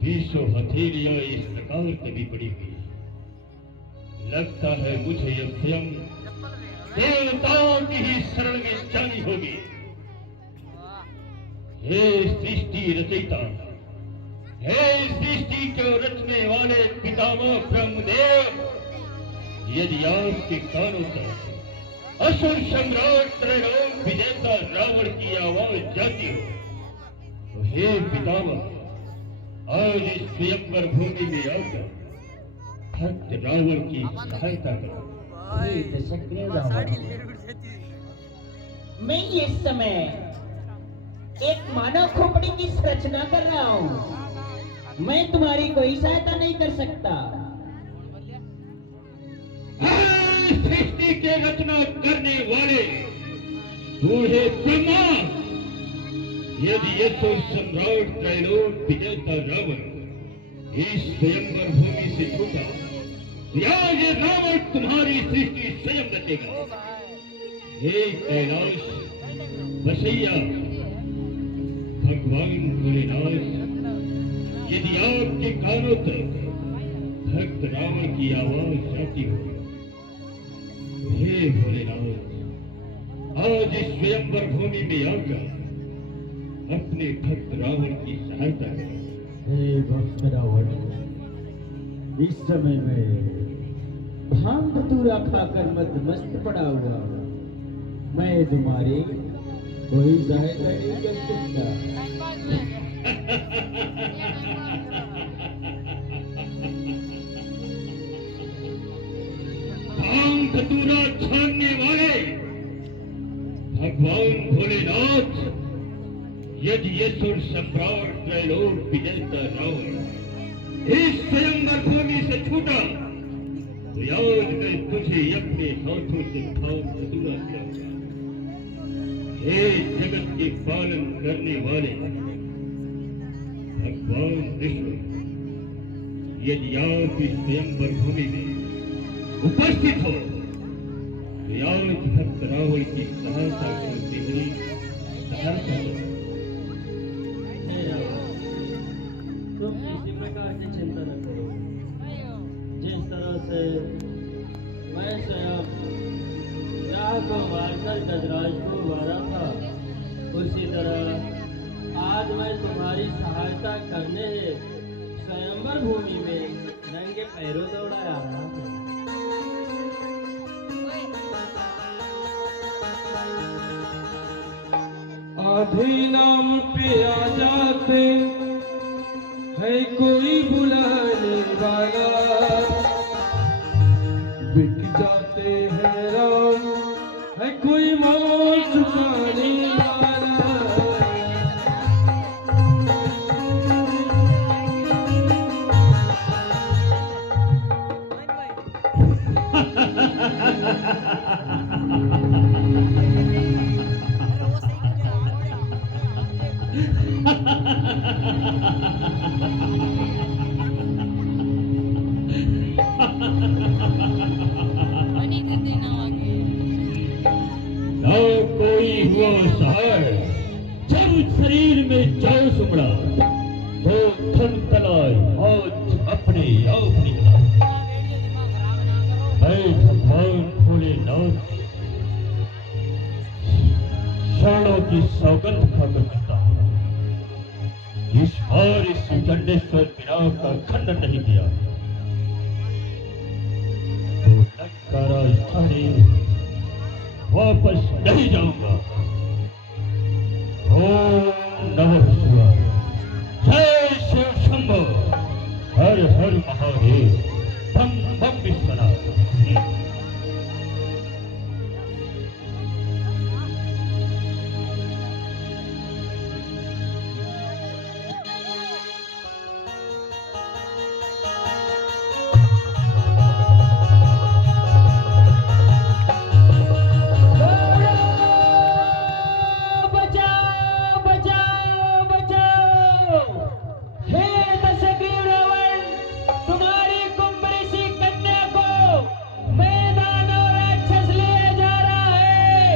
20 हथेलियां इस प्रकार कभी पड़ी हुई। लगता है मुझे यह स्वयं देवताओं की ही शरण में जानी होगी। हे सृष्टि रचयिता, हे सृष्टि को रचने वाले पितामह ब्रह्मदेव, यदि आपके कानों तक असुर सम्राट त्रैलोक विजेता रावण की आवाज जाती हो तो हे पितामह, आज इस स्वयंवर भूमि में आकर भक्त रावण की सहायता करो। मैं ये समय एक मानव खोपड़ी की रचना कर रहा हूँ। मैं तुम्हारी कोई सहायता नहीं कर सकता। सृष्टि के रचना करने वाले बूढ़े ब्रह्मा, यदि यसुर सम्राट त्रैलोक विजेता रावण इस स्वयंवर भूमि से छूटा, या ये रावण तुम्हारी सृष्टि स्वयं रचेगा। हे कैलाश बसैया भगवान भोलेनाथ, यदि आपके कानों तक भक्त रावण की आवाज जाती हो, हे भोलेनाथ, आज इस स्वयंवर भूमि में आकर अपने भक्त रावण की सहायता करें। हे भक्त रावण, इस समय में भांग धतूरा खाकर मस्त पड़ा हुआ हूं। मैं तुम्हारी कोई सहायता नहीं कर सकता। भांग धतूरा छानने वाले भगवान भोलेनाथ, यदि यसुर सम्राट त्रैलोक विजेता रावण इस स्वयंवर भूमि से छूटा तो याद मैं तुझे अपने हाथों से भांग धतूरा खिलाऊंगा। हे जगत के पालन करने वाले भगवान विष्णु, यदि आप इस स्वयंवर भूमि में उपस्थित हो तो आज भक्त रावण की सहायता करते हुए सहायता करो। तुम किसी प्रकार की चिंता न करो। जिस तरह से मैं स्वयं राह को मारकर गजराज को मारा था, उसी तरह आज मैं तुम्हारी सहायता करने स्वयंवर भूमि में नंगे पैरों दौड़ाया रहा हूं। राधे नाम पे आ जाते है कोई बुलाने वाला, बिक जाते हैं राम है कोई मोल चुकाने वाला। ना कोई हुआ सहाय, जब शरीर में जोश उमड़ा तो थन तलाय आज अपने आप निकला। मैं भगवान भोलेनाथ की शरणों की सौगंध खाकर कहता हूँ, इस बार इस चंडेश्वर पिनाक का खंडन नहीं किया तो लंका राजधानी वापस नहीं जाऊंगा। ओम नमः शिवाय, जय शिव शंभो, हर हर महादेव, बम बम विश्वनाथ। बचाओ बचाओ बचाओ, हे दशग्रीव रावण, तुम्हारी कुंभरी सी कन्या को मैदान और राक्षस ले जा रहा है।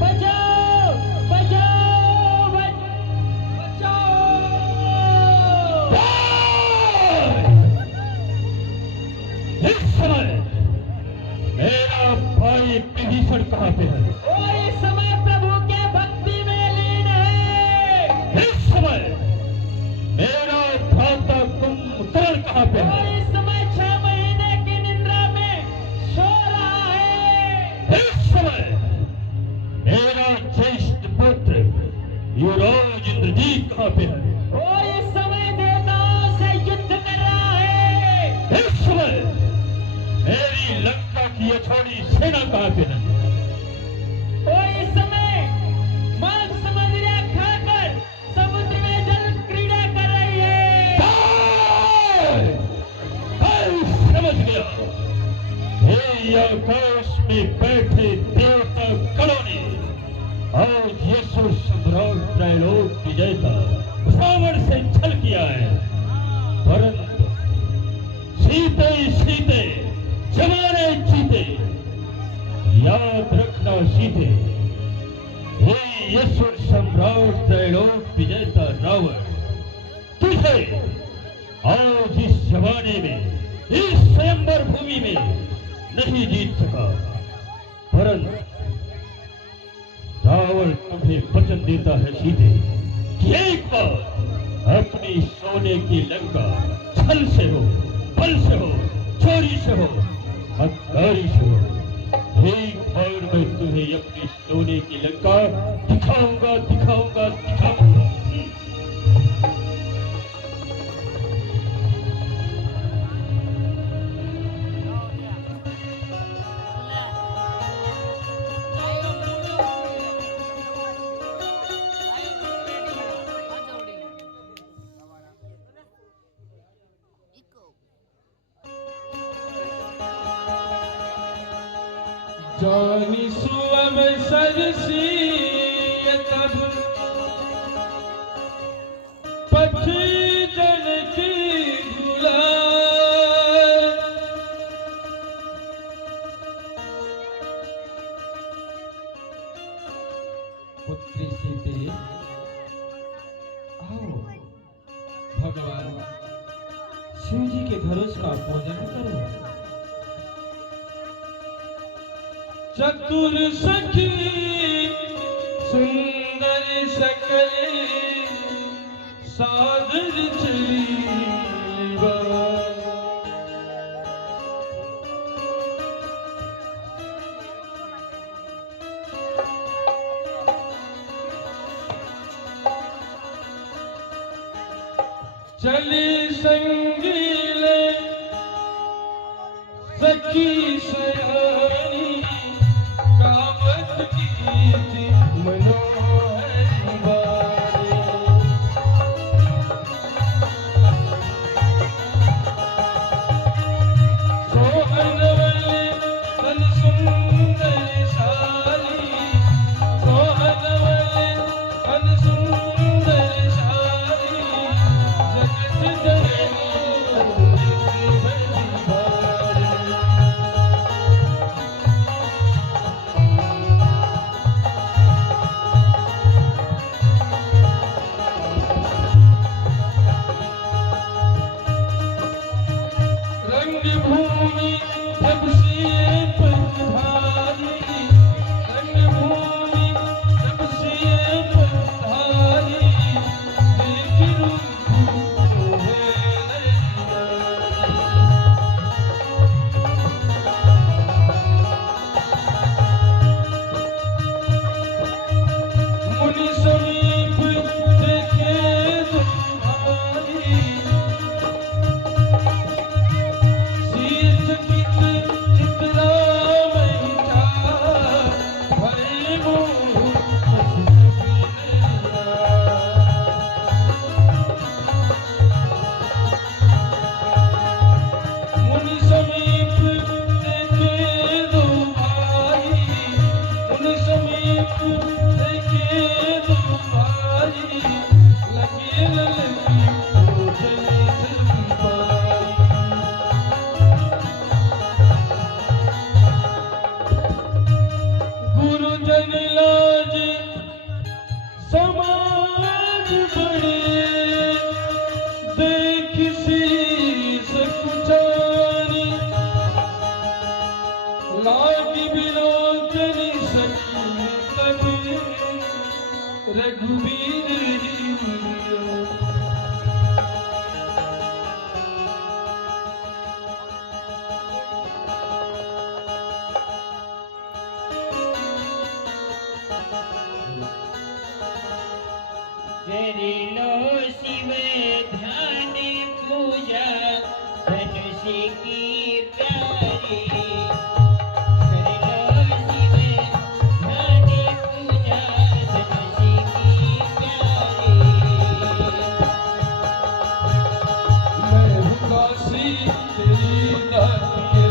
बचाओ बचाओ बचाओ। इस समय मेरा भाई विभीषण कहाँ पे है? और इस समय प्रभु के भक्ति में लीन है। इस समय मेरा भ्राता कुंभकर्ण कहाँ पे और है? इस समय 6 महीने की निद्रा में सो रहा है। इस समय मेरा ज्येष्ठ पुत्र युवराज इंद्रजीत कहाँ पे है? और इस समय देवताओं से युद्ध कर रहा है। इस समय मेरी लंका की अछोड़ी सेना कहाँ पे है? और इस समय मांस मदिरा खाकर समुद्र में जल क्रीड़ा कर रही है। मैं समझ गया, हे आकाश में बैठे देवता गणों ने आज यशु सम्राट त्रैलोक विजेता रावण से छल किया है, परंतु सीते सीते जमाने जीते, याद रखना सीते, हे यशु सम्राट त्रैलोक विजेता रावण, तुझे आज इस जमाने में, इस स्वयंवर भूमि में नहीं जीत सका, परंतु रावण तुम्हें वचन देता है सीधे कि एक बार अपनी सोने की लंका छल से हो, बल से हो, चोरी से हो, हत्यारी से हो, एक बार मैं तुम्हें अपनी सोने की लंका दिखाऊंगा दिखाऊंगा दिखाऊंगा। जानी सुअब सरसी तब पथ जन की बुला, पुत्री सीते आओ, भगवान शिव जी के धनुष का पूजन करो। चतुर सखी सुंदर सकल सादर चली बा। चली संगीले सखी सयानी गावत गीत मनोहरी बारी सोहनवले तन सुंदर सारी सोहनवले तन सुंदर सारी जगत जननी भली बारी रंग भूमि जब से पधारी रंग भूमि जब से पधारी देख रूप है नैया मुनि समीप देखे तुम्हारी शीर्षकित चित्रा महिचा भय मोह मुनि समीप देखे दो भाई मुनि समीप देखे दो भाई लगे ललकी भोजन जल पाई गुरुजन लाज समाज बड़े देख शीस कुचारी लागी बिलोचन सखी तभी रघुवीर हिरियो करिलो शिव ध्यान पूजा धनुष की प्यारी करिलो शिव ध्यान पूजा धनुष की प्यारी मैं हूँ काशी तेरी दातिये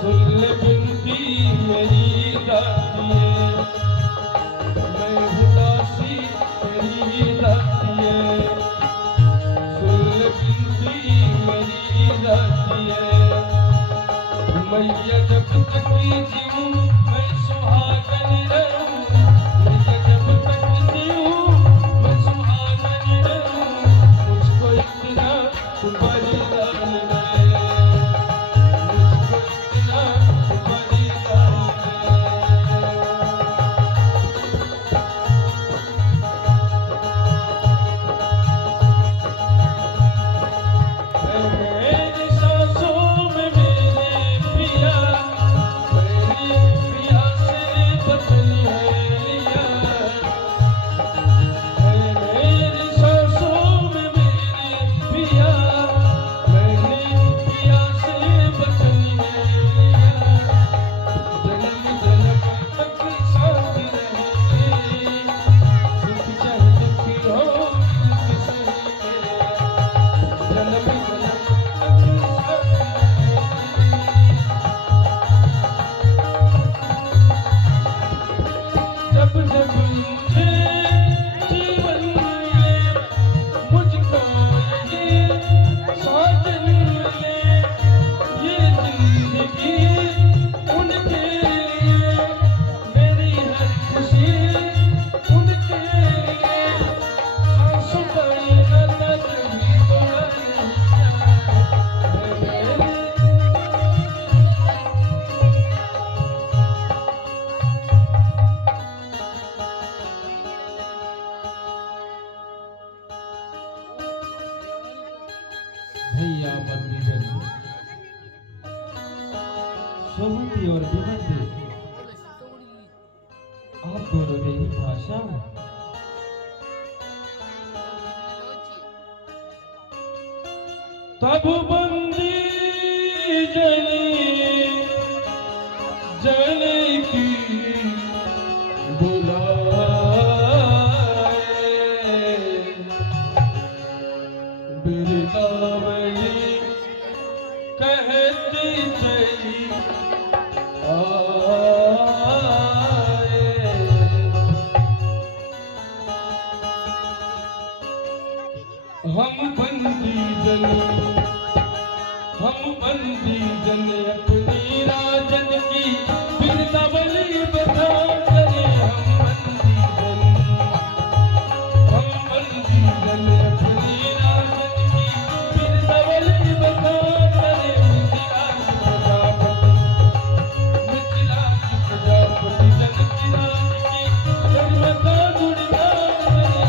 सुन ले बिनती मेरी दातिये मैं हूँ काशी तेरी दातिये सुन ले बिनती मेरी दातिये मैया जब तक जीऊँ मैं सुहागन रहूँ मैया जब तक जीऊँ मैं सुहागन रहूँ मुझको इतना तू बलिदान दे मुझको इतना तू बलिदान दे मेरी सांसों में मेरे पिया मेरी पिया से बचन है लिया मेरी सांसों में मेरे पिया मैंने पिया से बचन है लिया जन्म जन्म तक साथ रहेंगे सुख चाहे दुख हो किसे मेरा जन्म जन्म तक साथ रहेंगे जब जब मुझे जीवन मिले मुझको ये साजन मिले ये जिंदगी उनके लिए मेरी हर खुशी उनके लिए सांसों का ये नाता कभी तोड़ा नहीं मेरे भैया बंदीजन सुमति और विनती आप दोनों ने ही भाषा तब बंदी जने जने की बुलाए बिरदावली कहती चली आए। हम बंदी जन अपनी राजन की बिरदावली बता करे। हम बंदी जन अपनी राजन की बिरदावली बता करे। मिथिला की प्रजापति जन की राज की जन्मता गुणगान करे।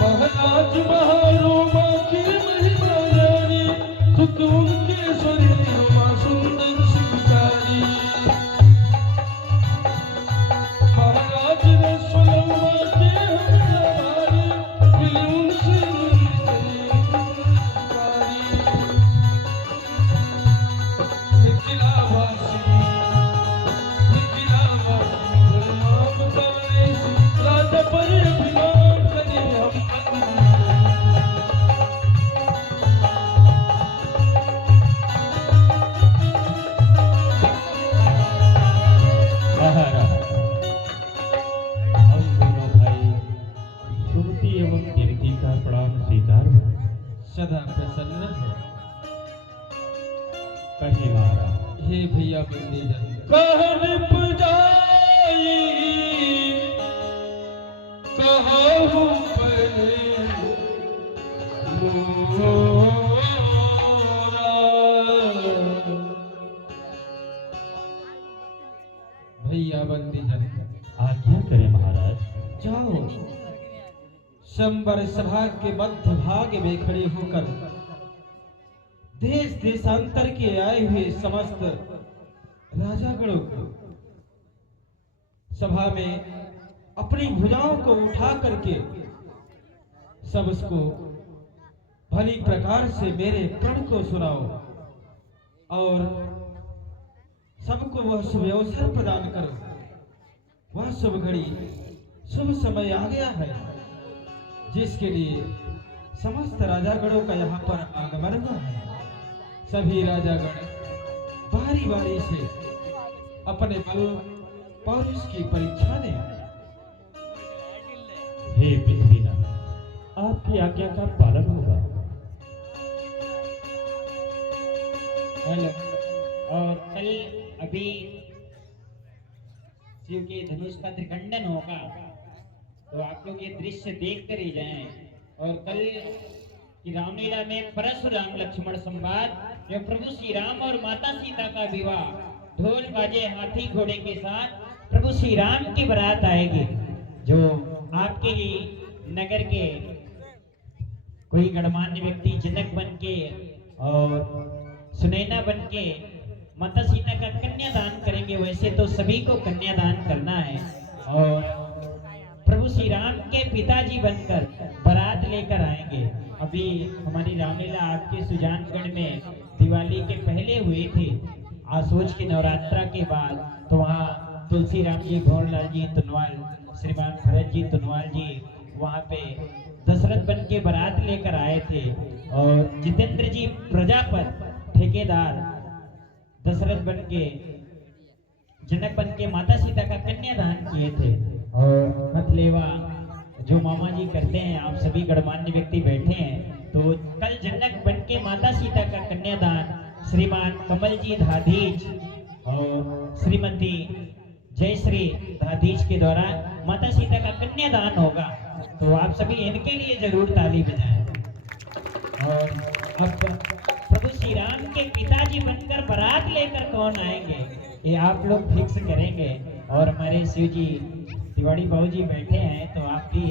महाराज महारोमा की महिमा रानी सुकून के शरीरों सुंदर सुखकारी। महाराज रसोलमा के हमारी मिलूं से मिथिलावासी गुलाम करे राजा पर अभिमान करे। महाराज, हम दोनों भाई सुमति एवं कीर्ति का प्रणाम स्वीकार हो। सदा प्रसन्न हो। कहिए महाराज। हे भैया बंदी जन कहन पुजाई कहूँ पहले मोरा। भैया बंदी जन आज्ञा करें महाराज। जाओ संबर सभा के मध्य भाग में खड़े होकर देश देशांतर के आए हुए समस्त राजागणों को सभा में अपनी भुजाओं को उठा करके सब उसको भली प्रकार से मेरे प्रण को सुनाओ और सबको वह शुभ अवसर प्रदान करो। वह शुभ घड़ी शुभ समय आ गया है जिसके लिए समस्त राजागणों का यहाँ पर आगमन हुआ है। सभी राजागण बारी बारी से अपने बल पौरुष की परीक्षा दें। हे पृथ्वीनाथ, आपकी आज्ञा का पालन होगा। हेलो। और कल अभी शिव के धनुष का त्रिखंडन होगा तो आप लोग ये दृश्य देख कर ही जाएं। और कल की रामलीला में परशुराम लक्ष्मण संवाद एवं प्रभु श्री राम और माता सीता का विवाह ढोल बाजे हाथी घोड़े के साथ प्रभु श्री राम की बारात आएगी जो आपके ही नगर के कोई गणमान्य व्यक्ति जनक बन के और सुनैना बन के माता सीता का कन्यादान करेंगे। वैसे तो सभी को कन्यादान करना है और प्रभु श्री राम के पिताजी बनकर बारात लेकर आएंगे। अभी हमारी रामलीला आपके सुजानगढ़ में दिवाली के पहले हुई थी, आसोज के नवरात्रा के बाद, तो वहाँ तुलसीराम जी, भोरलाल जी तुनवाल, श्रीमान भरत जी तुनवाल जी वहाँ पे दशरथ बन के बारात लेकर आए थे और जितेंद्र जी प्रजापत ठेकेदार दशरथ बन के जनक बन के माता सीता का कन्यादान किए थे। और मतलेवा जो मामा जी करते हैं, आप सभी गणमान्य व्यक्ति बैठे हैं, तो कल जनक बन के माता सीता का कन्यादान श्रीमान कमल जी धाधीज और श्रीमती जयश्री धाधीज के द्वारा माता सीता का कन्यादान होगा। तो आप सभी इनके लिए जरूर ताली बजाएं। और अब प्रभु श्री राम के पिताजी बनकर बारात लेकर कौन आएंगे ये आप लोग फिक्स करेंगे। और हमारे शिव जी तिवाड़ी बाबू जी बैठे हैं, तो आप भी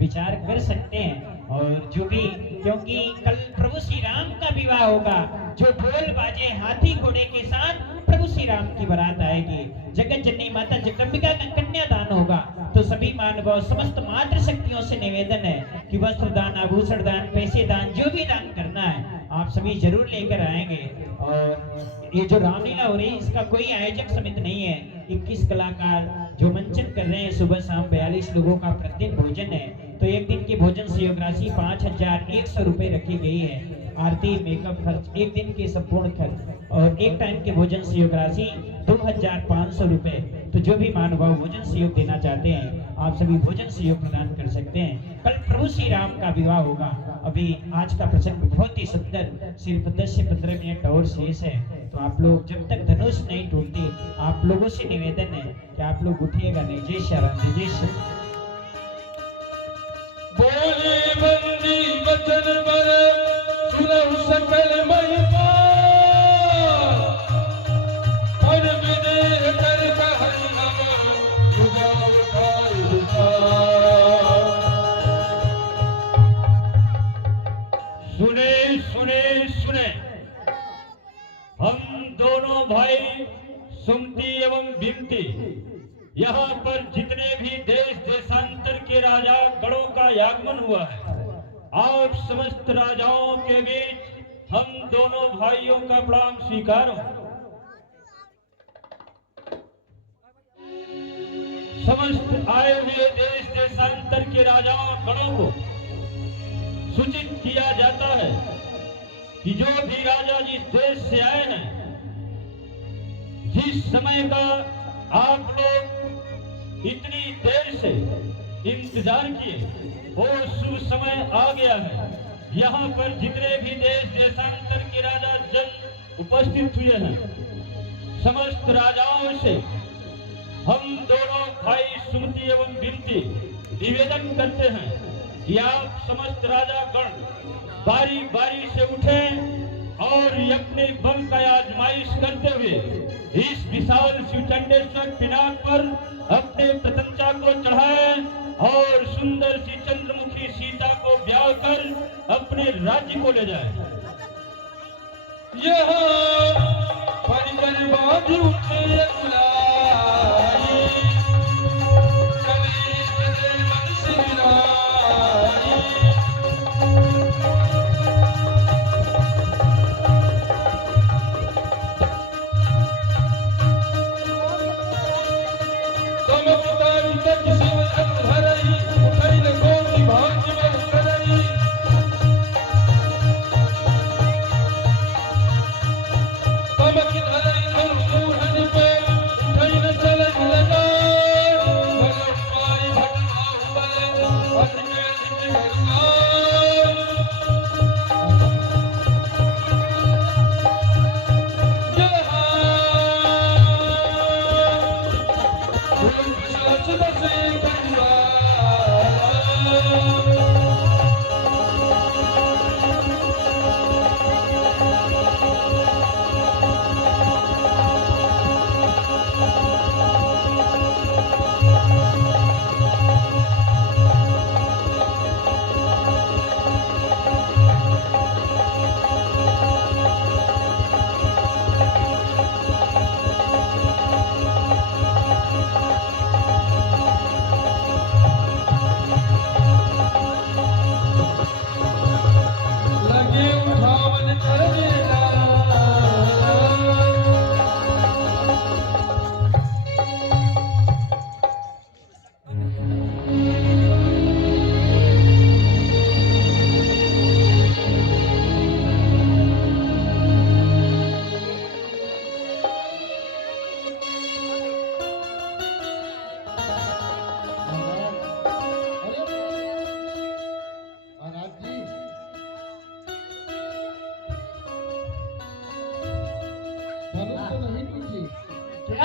विचार कर सकते हैं। और जो भी, क्योंकि कल प्रभु श्री राम का विवाह होगा, जो ढोल बाजे हाथी घोड़े के साथ प्रभु श्री राम की बारात आएगी। जगत जननी माता जगदम्बिका का कन्यादान होगा। तो सभी मानव समस्त मातृ शक्तियों से निवेदन है कि वस्त्र दान, आभूषण दान, पैसे दान, जो भी दान करना है आप सभी जरूर लेकर आएंगे। और ये जो रामलीला हो रही है इसका कोई आयोजक समिति नहीं है। 21 कलाकार जो मंचन कर रहे हैं, सुबह शाम 42 लोगों का प्रतिदिन भोजन है। तो एक दिन की भोजन सहयोग राशि 5100 रुपए रखी गई है। आरती, मेकअप खर्च, एक दिन के संपूर्ण खर्च और एक टाइम के भोजन सहयोग राशि 2500 रुपए। तो जो भी महानुभाव भोजन सहयोग देना चाहते हैं आप सभी भोजन सहयोग प्रदान कर सकते हैं। कल प्रभु श्री राम का विवाह होगा। अभी आज का प्रसंग बहुत ही सुंदर, सिर्फ 10 से 15 मिनट और शेष है। तो आप लोग जब तक धनुष नहीं टूटती, आप लोगों से निवेदन है कि आप लोग उठिएगा नहीं। जय श्री राम, जय श्री राम। बोले बंदी वचन बर सुनहु सकल महिमा, और विदेह कर कहरि हम जुगाव खाय दुखार। सुने सुने सुने, हम दोनों भाई सुमति एवं बिमती यहाँ पर जितने भी देश देशांतर के राजा गणों का आगमन हुआ है, आप समस्त राजाओं के बीच हम दोनों भाइयों का प्रणाम स्वीकार हो। समस्त आए हुए देश देशांतर के राजाओं गणों को सूचित किया जाता है कि जो भी राजा जिस देश से आए हैं, जिस समय का आप लोग इतनी देर से इंतजार किए वो शुभ समय आ गया है। यहाँ पर जितने भी देश देशांतर के राजा जन उपस्थित हुए हैं, समस्त राजाओं से हम दोनों भाई सुमति एवं बिनती निवेदन करते हैं कि आप समस्त राजा गण बारी बारी से उठें और अपने बल का आजमाइश करते हुए इस विशाल शिवचंडेश्वर पिनाक पर अपने प्रतंचा को चढ़ाएं और सुंदर सी चंद्रमुखी सीता को ब्याह कर अपने राज्य को ले जाएं। यह परिकर बांधी उठे अकुलाई, कलेश दे मन सिराई।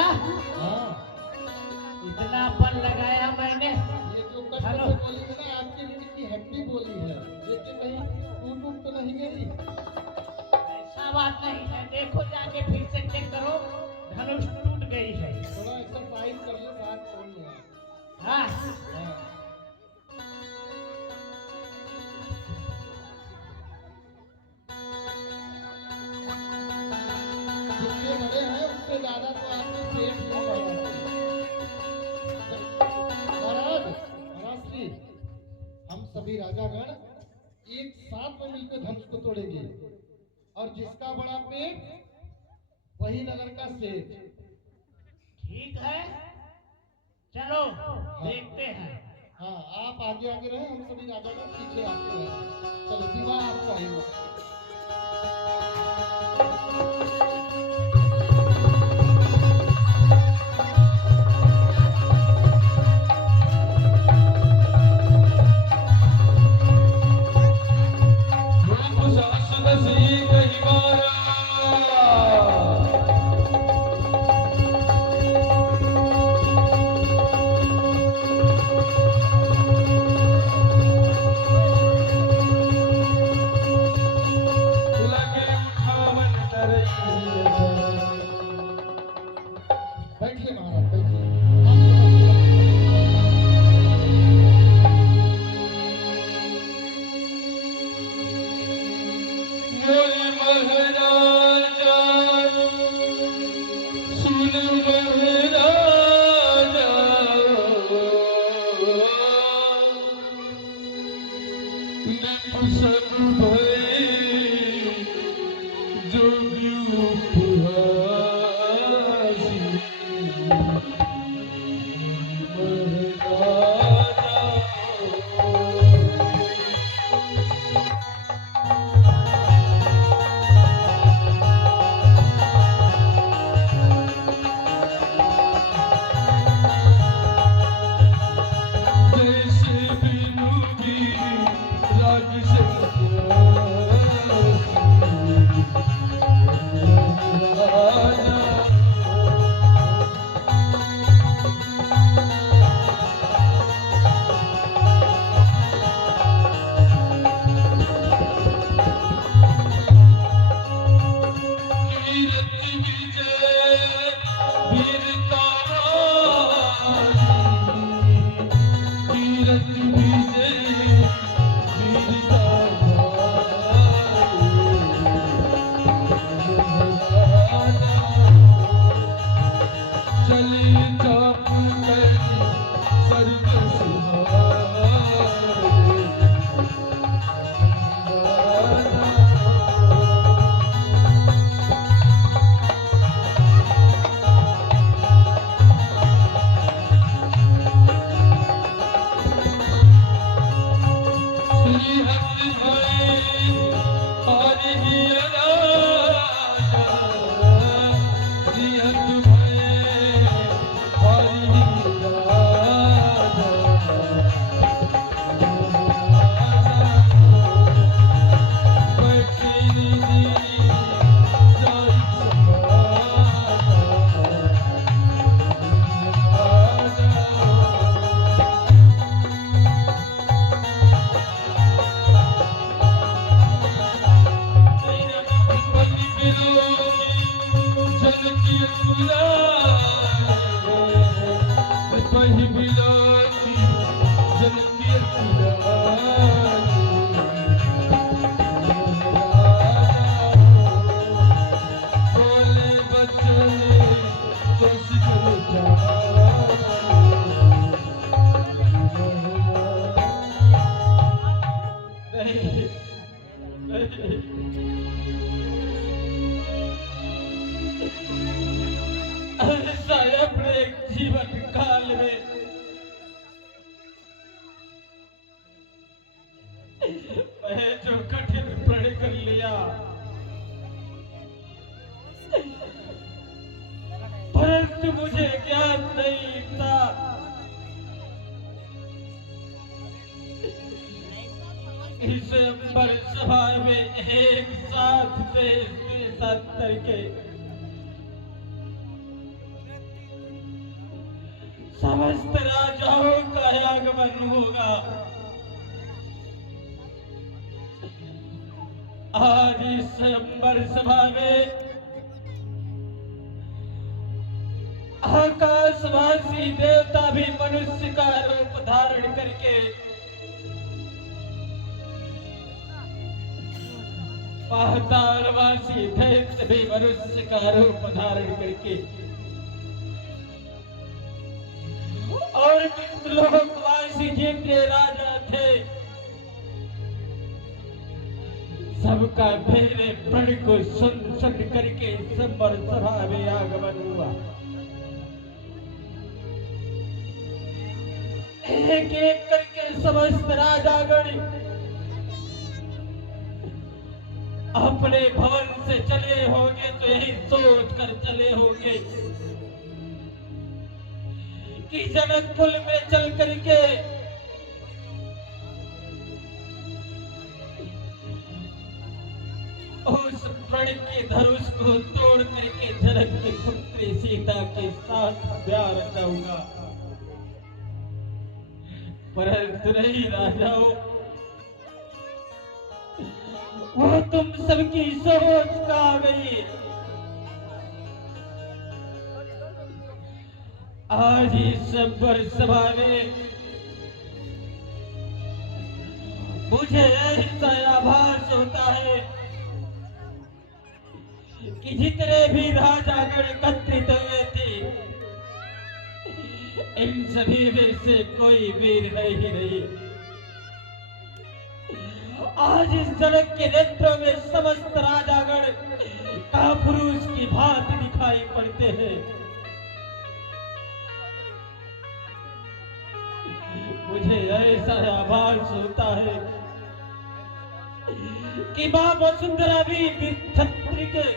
हाँ इतना बल लगाया मैंने। ये जो कट हेलो। से बोली है ना आपकी रीढ़ की हड्डी बोली है, लेकिन कहीं टूट तो नहीं गई? ऐसा बात नहीं है, देखो जाके फिर से चेक करो, धनुष टूट गई है। थोड़ा एक्सरसाइज कर लो, बात छोड़ लो आप। हाँ हाँ। जितने बड़े हैं उससे ज्यादा तो आपके पेट ही बड़ा है। महाराज, महाराज श्री, हम सभी राजागण एक साथ में मिलकर धनुष को तोड़ेंगे और जिसका बड़ा पेट वही नगर का सेठ। ठीक है, चलो देखते हैं। हाँ, आप आगे आगे रहे, हम सभी राजागण पीछे आते हैं। चलो विवाह आपका ही होगा। बैठिए महाराज, बैठिए। जीवन काल में मैं जो कठिन प्रण कर लिया, परंतु मुझे ज्ञान नहीं था इस अंबर सभा में एक साथ से 7 करके समस्त राजाओं का आगमन होगा। आज इस अंबर सभा में आकाशवासी देवता भी मनुष्य का रूप धारण करके पातालवासी दैत्य भी मनुष्य का रूप धारण करके और लोकवासी जितने राजा थे सबका मेरे प्रण को सुन करके संबर सभा में आगमन हुआ। एक एक करके समस्त राजागण अपने भवन से चले होंगे तो यही सोच कर चले होंगे कि जनकपुर में चल करके उस प्रण के धनुष को तोड़ करके जनक की पुत्री सीता के साथ ब्याह रचाऊंगा। परंतु नहीं राजाओं, वो तुम सबकी सोच का आ गई। आज इस अंबर सभा में मुझे ऐसा आभास होता है कि जितने भी राजागण एकत्रित हुए थे इन सभी में से कोई वीर है ही नहीं। आज इस जनक के नेत्रों में समस्त राजागण कापुरुष की भांति दिखाई पड़ते हैं। मुझे ऐसा आभास होता है कि मां वसुंधरा भी क्षत्रिय के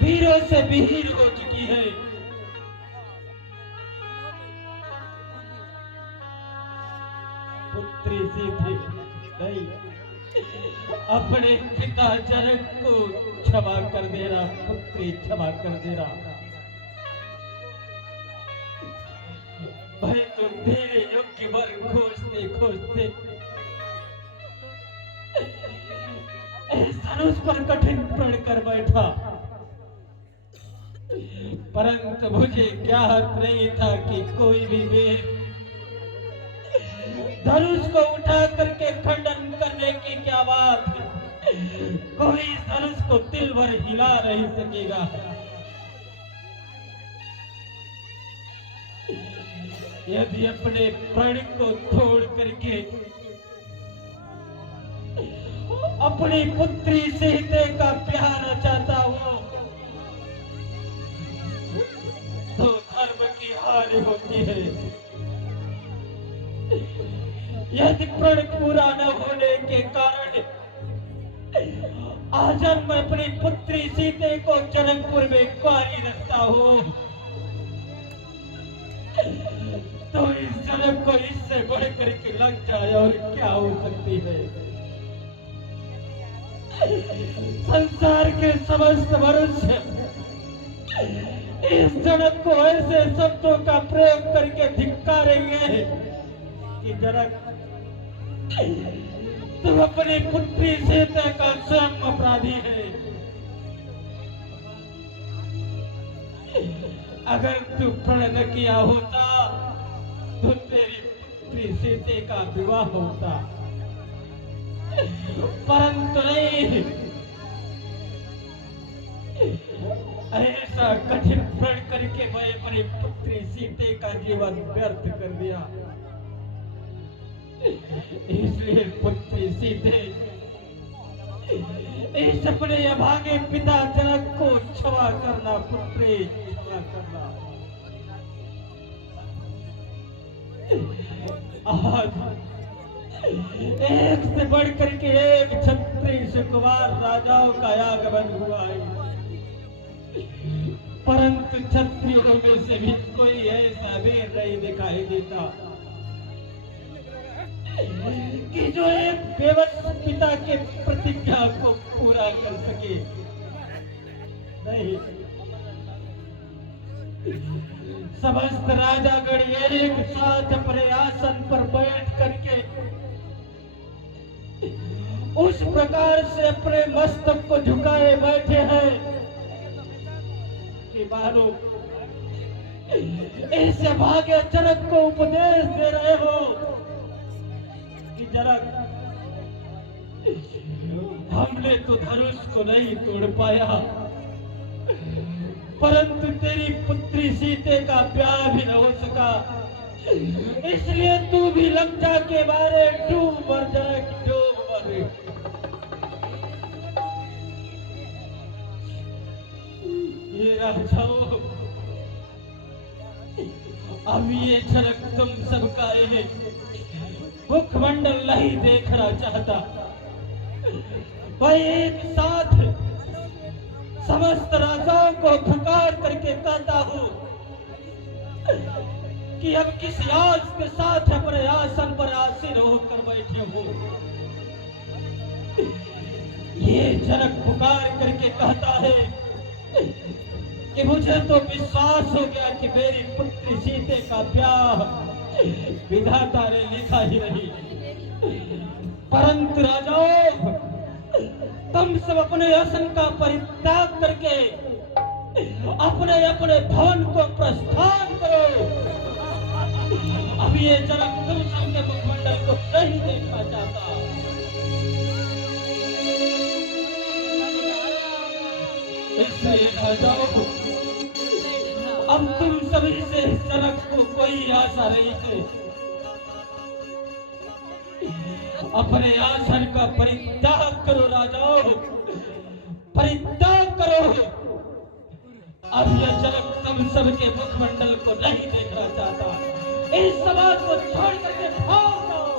वीरों से विहीन हो चुकी है। पुत्री सीधी नहीं, अपने पिता जनक को क्षमा कर देना, पुत्री क्षमा कर देना। भाई तो तेरे योग्य वर खोजते खोजते धनुष पर कठिन प्रण कर बैठा, परंतु मुझे ज्ञात नहीं था कि कोई भी वीर धनुष को उठा करके खंडन करने की क्या बात है, कोई धनुष को तिल भर हिला नहीं सकेगा। यदि अपने प्रण को तोड़ करके अपनी पुत्री सीते का प्यार चाहता हूं तो धर्म की हानि होती है। यदि प्रण पूरा न होने के कारण आज मैं अपनी पुत्री सीते को जनकपुर में कुंवारी रखता हूं तो इस जनक को इससे बढ़ करके लग जाए और क्या हो सकती है। संसार के समस्त मनुष्य इस जनक को ऐसे शब्दों का प्रयोग करके धिक्कारेंगे कि जनक तू अपनी पुत्री सीता का स्वयं अपराधी है। अगर तू प्रण न किया होता तो तेरी पुत्री सीते का विवाह होता, परंतु नहीं, ऐसा कठिन प्रण करके मैं अपनी पुत्री सीते का जीवन व्यर्थ कर दिया। इसलिए पुत्री सीते इस अपने अभागे पिता जनक को क्षमा करना, पुत्री क्षमा करना। आज एक से बढ़कर के एक क्षत्रिय सुकुमार राजाओं का आगमन हुआ है, परंतु क्षत्रियों में से भी कोई ऐसा वीर नहीं दिखाई देता कि जो एक बेबस पिता के प्रतिज्ञा को पूरा कर सके। नहीं, समस्त राजागण एक साथ अपने आसन पर बैठ करके उस प्रकार से अपने मस्तक को झुकाए बैठे हैं कि मानो ऐसे भाग्य जनक को उपदेश दे रहे हो कि जनक, हमने तो धनुष को नहीं तोड़ पाया, परंतु तेरी पुत्री सीते का ब्याह भी न हो सका, इसलिए तू भी लंका के बारे डूब मर जाए, डूब मर। ये राजाओं, अब ये झलक तुम सबका मुखमंडल नहीं देखना चाहता। भाई एक साथ समस्त राजाओं को पुकार करके कहता हूं कि अब किस यास के साथ अपने आसन पर आसीन होकर बैठे हो। ये जनक पुकार करके कहता है कि मुझे तो विश्वास हो गया कि मेरी पुत्री सीते का ब्याह विधाता ने लिखा ही नहीं, परंतु राजाओं, तुम सब अपने आसन का परित्याग करके अपने अपने भवन को प्रस्थान करो। अब ये जनक तुम सबके मुखमंडल को नहीं देखना चाहता। इसलिए राजाओं, अब तुम सभी से इस जनक को कोई आशा नहीं है। अपने आसन का परित्याग करो राजाओं, परित्याग करो। अब यह जनक तुम सबके मुखमंडल को नहीं देखना चाहता। इस समाज को छोड़ करके भाग जाओ।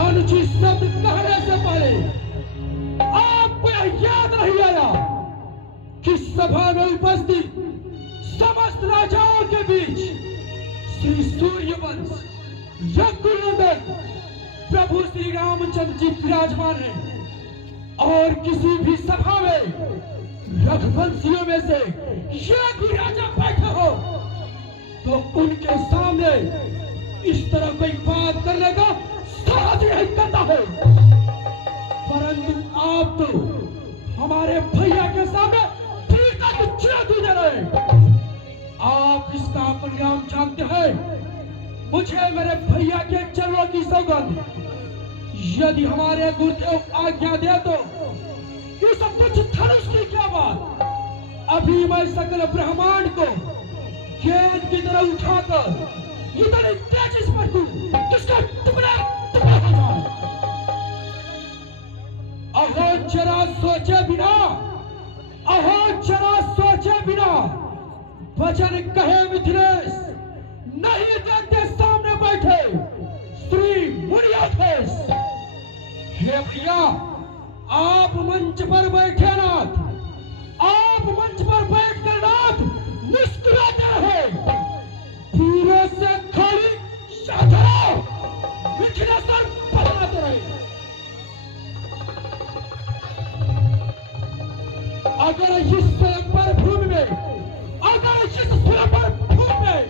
अनुचित शब्द कहने से पहले आपको यह याद नहीं आया कि सभा में उपस्थित समस्त राजाओं के बीच श्री सूर्यवंश यज्ञनंदन प्रभु श्री रामचंद्र जी विराजमान हैं और किसी भी सभा में रघुवंशियों में से यदि राजा बैठे हो तो उनके सामने इस तरह कोई बात करने का साहस नहीं करता है, परंतु आप तो हमारे भैया के सामने पीटा को चुनौती दे रहे हैं। आप इसका परिणाम जानते हैं। मुझे मेरे भैया के चरणों की सौगंध, यदि हमारे गुरुदेव आज्ञा दे तो ये सब कुछ धनुष की क्या बात, अभी मैं सकल ब्रह्मांड को गेंद की तरह उठाकर इतनी तेजी से पटकूं किसका टुकड़ा टुकड़ा हो जाए। अहो जरा सोचे बिना, अहो जरा सोचे बिना वचन कहे मिथिलेश नहीं देखते सामने बैठे श्री मुनियाधीश। हे भैया, आप मंच पर बैठे नाथ, आप मंच पर बैठकर नाथ मुस्कुराते रहे, पूरे से खाली साधना मिथिलेश्वर बनाते रहे। अगर इस स्वयंवर भूमि में, अगर इस स्वयंवर भूमि में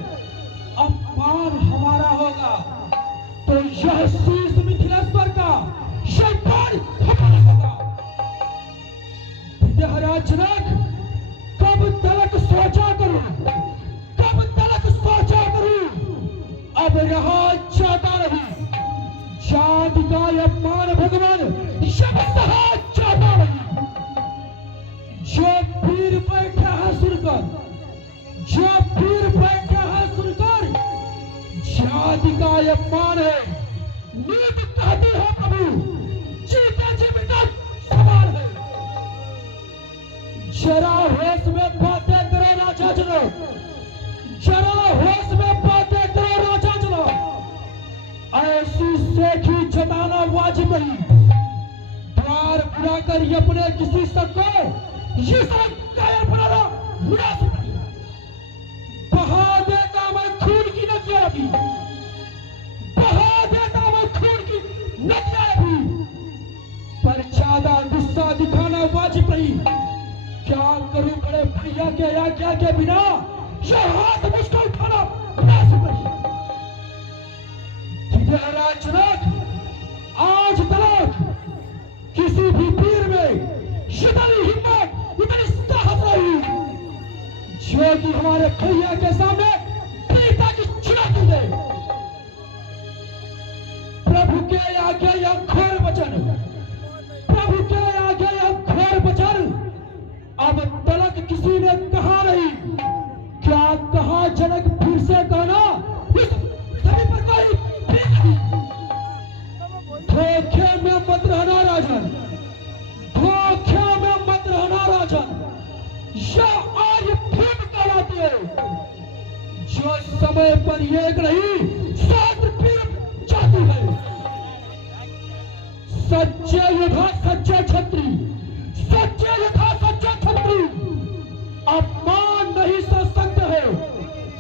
अपमान हमारा होगा तो यह शीर्ष मिथिलेश्वर का सम्मान हमारा होगा। विद्याराज जनक, कब तलक सोचा करूं, कब तलक सोचा करूं, अब रहा जाता नहीं, जाति का अपमान भगवान शब्द सहा जाता नहीं। जो पीर बैठा है सुनकर, जो पीर बैठा है सुनकर, जाति का अपमान है, नीति कहती है प्रभु, जीते जी मृत्यु सवाल है। जरा होश में बातें करो राजा जनक, जरा होश में बातें करो राजा जनक। ऐसी सेठी जताना वाजिब नहीं। द्वार बुलाकर ये अपने किसी शक को ये सब कायर बनाना मुनासिब नहीं। बहा देता मैं खून की नदियां भी, बहा देता मैं खून की नदियां भी, पर ज्यादा गुस्सा दिखाना वाजिब नहीं। क्या करूं बड़े भैया के आज्ञा के बिना यह हाथ मुझको उठाना मुनासिब नहीं। जनक, आज तक किसी भी वीर में इतनी हिम्मत, इतनी साहस रही जो कि हमारे भैया के सामने वीरता की चुनौती दे। प्रभु के आगे यह घोर वचन, प्रभु के आगे यह घोर वचन अब तलक किसी ने कहा नहीं। क्या कहा जनक, फिर से कहना, इस पृथ्वी पर कोई भी नहीं। धोखे में मत रहना राजन, धोखे में मत रहना राजन। यह आज भूत कहलाती है जो समय पर एक नहीं 7 पीर जाती है। सच्चे योद्धा, सच्चे छत्री, सच्चे योद्धा, सच्चे छत्री अपमान नहीं सह सकते हैं।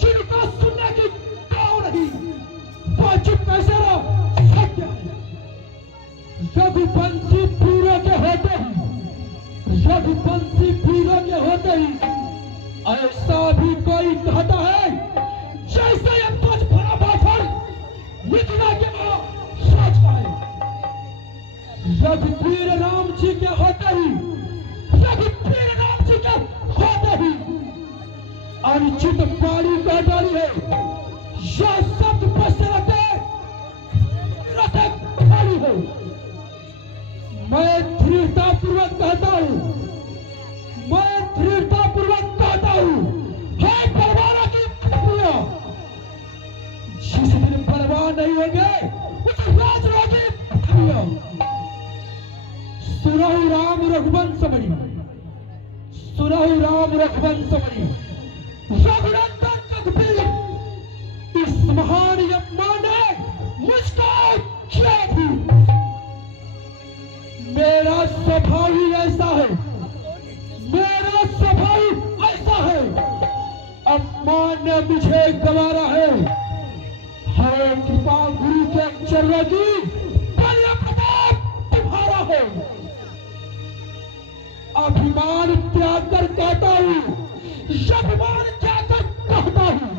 जिनको सुनने की गाँव नहीं वो चुप कैसे रह सकते हैं। रघुवंशी वीरों के होते ही, रघुवंशी वीरों के होते ही ऐसा भी कोई कहता है जैसे ये तुझ भरा बाफर मिथिला के मां सोचता है। रघुवीर राम जी के होते ही, रघुवीर राम जी के होते ही अनुचित बाणी कह डाली है। यह शब्द बचते रहते खाली हो। मैं दृढ़ता पूर्वक कहता हूं, मैं दृढ़ता पूर्वक कहता हूं, है बलवाना की पत्नियां। जिस दिन बलवान नहीं होंगे उस राजरोगी पत्नियां। सुनहु राम रघुवंश मणि, सुनहु राम रघुवंश मणि, रघुनंदन रघुवीर, इस महान यज्ञ ने मुझको किया थी। मेरा स्वभाव ही ऐसा है, मेरा स्वभाव ऐसा है। अपमान ने मुझे गंवारा है। हरे कृपा गुरु के चरणों की बलिया प्रताप तुम्हारा हो। अभिमान त्याग कर कहता हूं, अभिमान त्याग कर कहता हूं,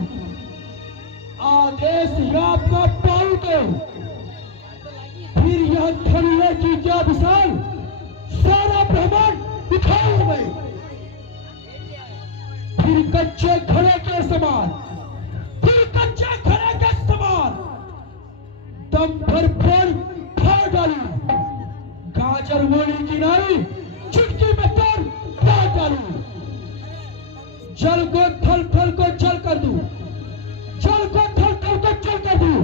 आदेश आपका पाऊं तो फिर यह धनुष की क्या विशाल सारा ब्रह्मांड उठाऊं मैं। फिर कच्चे खड़े के समान, फिर कच्चे खड़े के समान दम भर पर फाड़ डालूं। गाजर मूली की नाई चुटकी में तोड़ काट डालूं। जल को थल थल को जल कर दूं, जल को थल थल को जल कर दूं।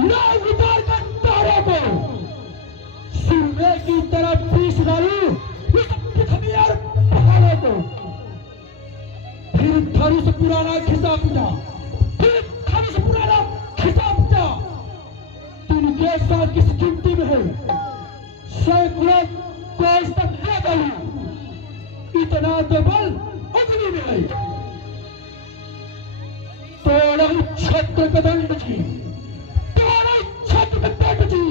नाव उतार कर तारों को सूर्य की तरफ पीस डालूं इस पृथ्वी और पहाड़ों को। फिर धनुष पुराना खिसा पिटा, फिर धनुष पुराना खिसा पिटा। तिनके साथ किस गिनती में है, सैकड़ों को इस तक ले डालूं। इतना तो बल अग्नि में है। तोड़ा छत्र कदंड जी, तोड़ा छत्र कदंड जी,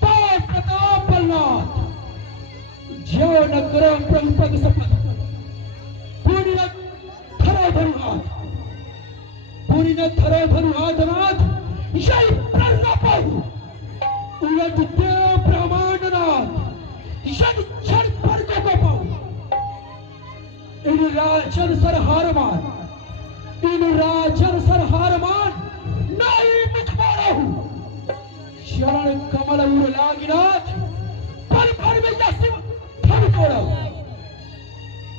प्रताप बलनाथ, जो न करो प्रभु पद शपथ, पूरी न थरो धनुहाथ, पूरी न थरो धनुहाथ नाथ, यही प्रेरणा पाऊ। उलट देव ब्रह्मांडनाथ, यदि क्षण पर को पाऊ। इन राजन सर हार मान, इन राजन सर हार मान, नहीं मुख मारा हूं। चरण कमल उर लागिनाथ, पल भर में यह शिव थम तोड़ा।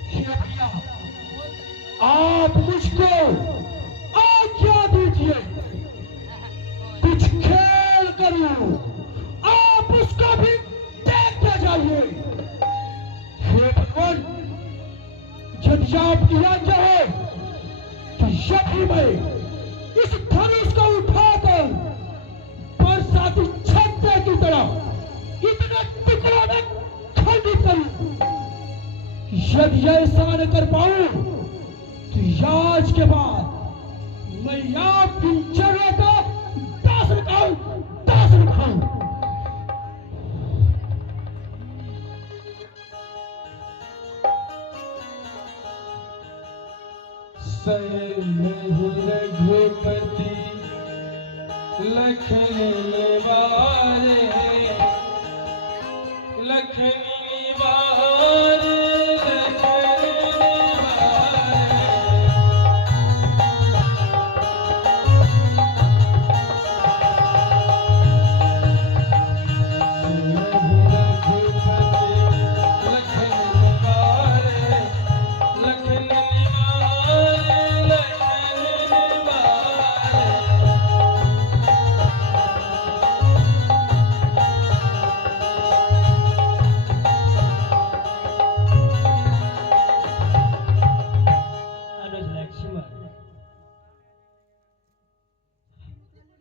हे भैया, आप मुझको आज्ञा दीजिए, कुछ खेल का ही मैं इस धनुष को उठाकर बरसाती छत्ते की तरह इतने टुकड़ों में खंडित करूं। यदि ऐसा न कर पाऊं तो आज के बाद मैं आपकी जगह का दासन खाऊं। रघुपति लखन निवारे, लखन निवारे, लखन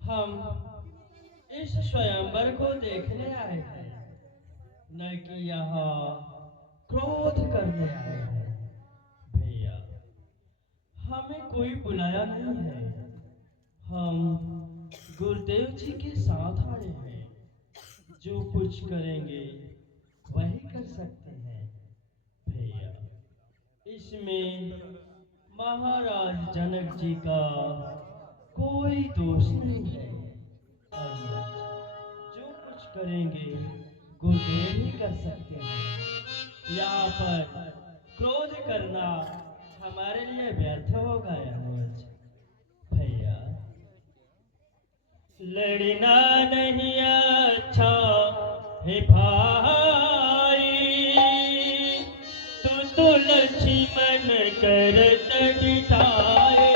हम इस स्वयंवर को देखने आए हैं, न कि यहाँ क्रोध करने आए हैं। भैया, हमें कोई बुलाया नहीं है, हम गुरुदेव जी के साथ आए हैं। जो कुछ करेंगे वही कर सकते हैं। भैया, इसमें महाराज जनक जी का कोई दोष नहीं है। जो कुछ करेंगे गुरुदेव ही कर सकते हैं। यहाँ पर क्रोध करना हमारे लिए व्यर्थ होगा अनुज। भैया, लड़ना नहीं अच्छा है भाई, तू तो लक्ष्मण कर तड़िताए।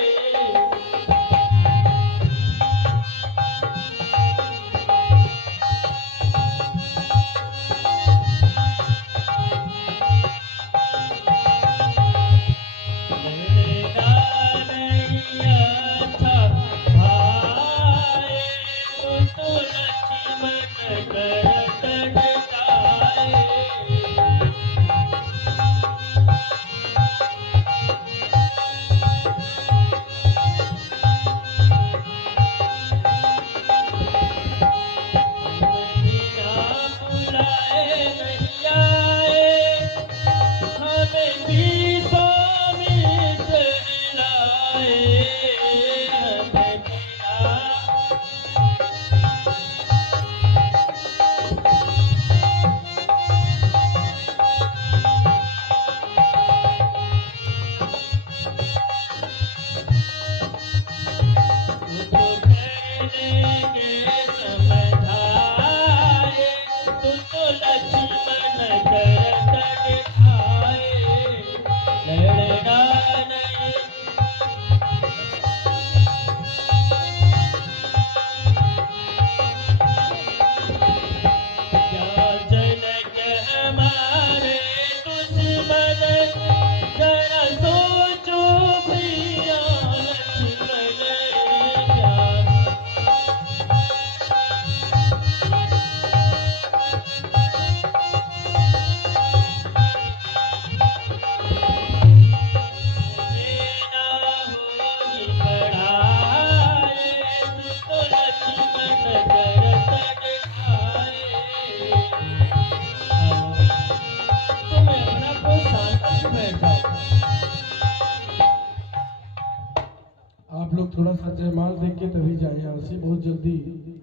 आप लोग थोड़ा सा जयमाल देख के तभी जाए यहाँ से, बहुत जल्दी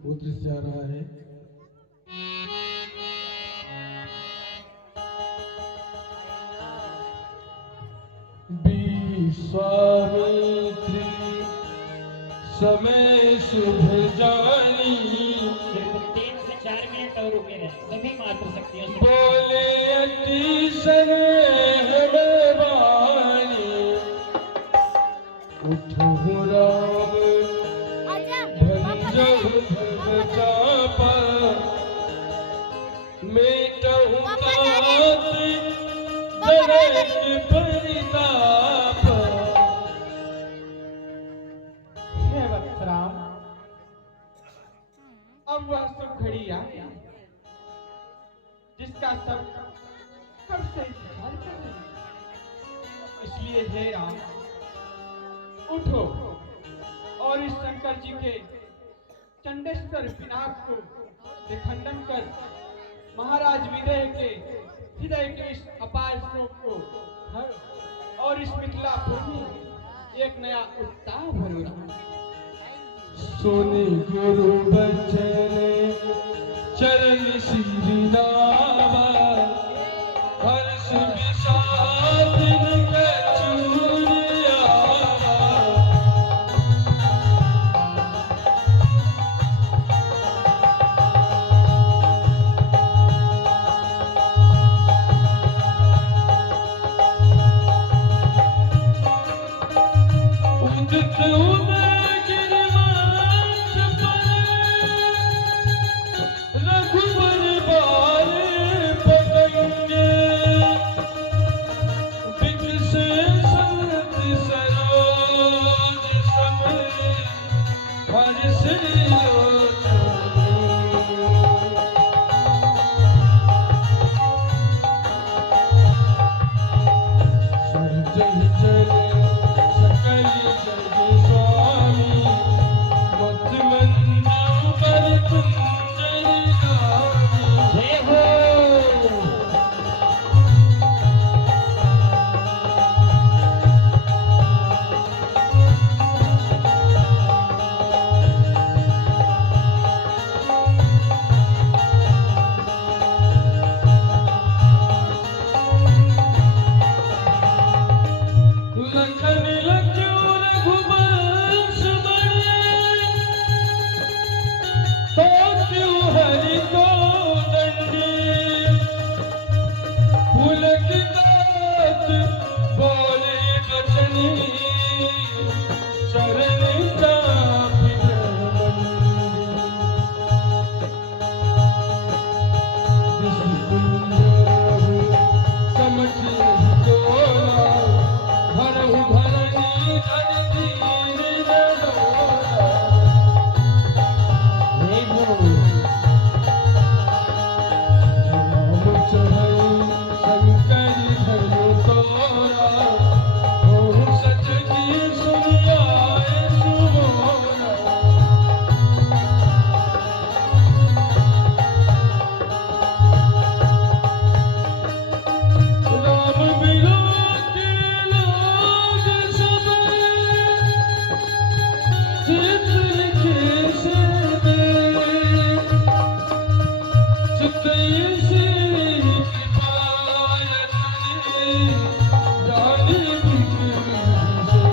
वो दृश्य आ रहा है। विश्वामित्री समय शुभ जानी, सिर्फ 3 से 4 मिनट और रुके रहे, सभी मात्र शक्तियों से बोले अति स्नेह में वाणी, उठो राम भंजहु भव चापा, मेटहु तात दरक परिताप। अब वह शुभ घड़ी आई जिसका सब कब से इंतजार कर रहे हैं। इसलिए हे राम, उठो और इस शंकर जी के चंडेश्वर पिनाक को विखंडन कर महाराज विदेह के हृदय के इस अपार शोक को भर और इस मिथिलापुर में एक नया उत्साह भरो। सुनि गुरु बचन चरण श्री नावा, हर्ष विषाद कछुर आवा। उदित उदय गिरिवंश पर, रघुबर बाल पतंगे। बिकसे सत सरोज सम, हर्ष लोचन। जय जय सकल जग स्वामी, मत मंजू पर कुंजल गामी। जय हो। लखन लख्यू रघुवंश बड़े, तो क्यों हरि को दंडी। पुलकित बोले बचनी, चरण चापि ब्रह्मंडी। ऋषि कुंजरहु समझ नहीं तोला, भरहु धरनी धर दीन डडोला। जय हो। राम चढ़ई शंकर धनु तोरा, होहु सच की सुनियाए सुमोरा। राम बिनु के लोग सब, चित लिखे से में। चितई से कृपा रखने, जानी बिनु से।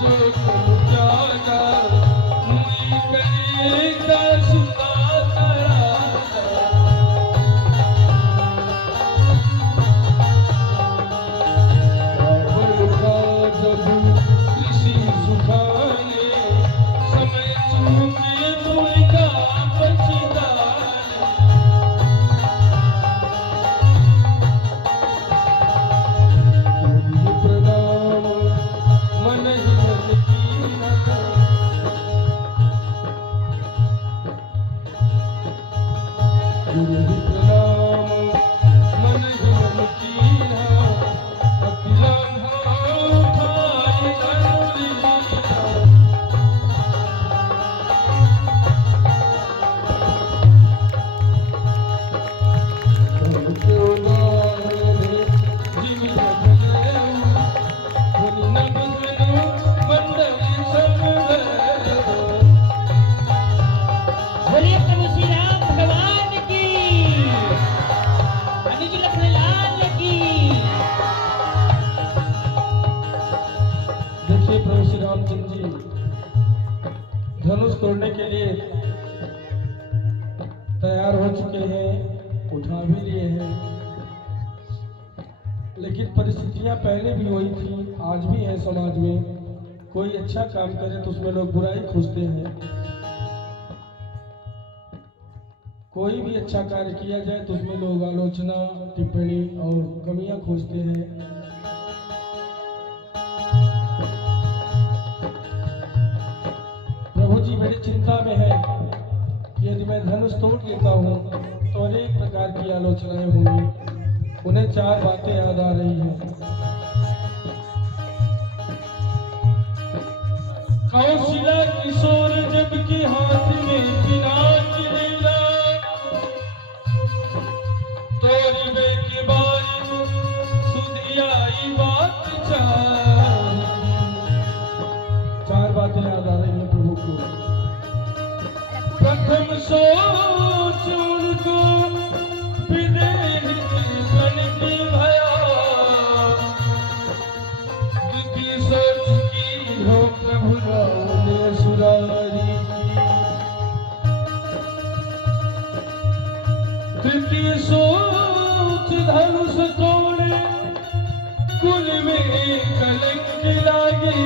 जो तुम त्यागा, मुनि करेगा सुना तरागा। रावण का जब ऋषि सुखाने, समय चूके भूल का पछताने। गुरु प्रणाम मन ही मन कीना, गुरु प्रणाम मन ही मन कीना। अखिलान उठाई धनुलीना, धन क्यों दाने जिमि बदलेऊ, धनि नभ धनु मंडली सब धरेऊ। बोलिए प्रभु श्री राम भगवान की, अनुज लखन लाल की। देखिए प्रभु श्री रामचंद्र जी धनुष तोड़ने के लिए तैयार हो चुके हैं, उठा भी लिए हैं। लेकिन परिस्थितियां पहले भी वही थी, आज भी है समाज में। कोई अच्छा काम करे तो उसमें लोग बुराई खोजते हैं, कोई भी अच्छा कार्य किया जाए तो उसमें लोग आलोचना, टिप्पणी और कमियां खोजते हैं। देता हूँ तो अनेक प्रकार की आलोचनाएं होंगी। उन्हें 4 बातें याद आ रही हैं। कौशिला किशोर जबकि हाथ में पिनाक लीला, तोरी बेटी बारी सुधियाई बात 4 बातें याद आ रही हैं प्रभु को। प्रथम सोच उनको विदेह जीवन की भया, द्वितीय सोच की हो प्रभु राम ने सुरारी की, तृतीय सोच धनुष तोड़े कुल में कलंक लागे,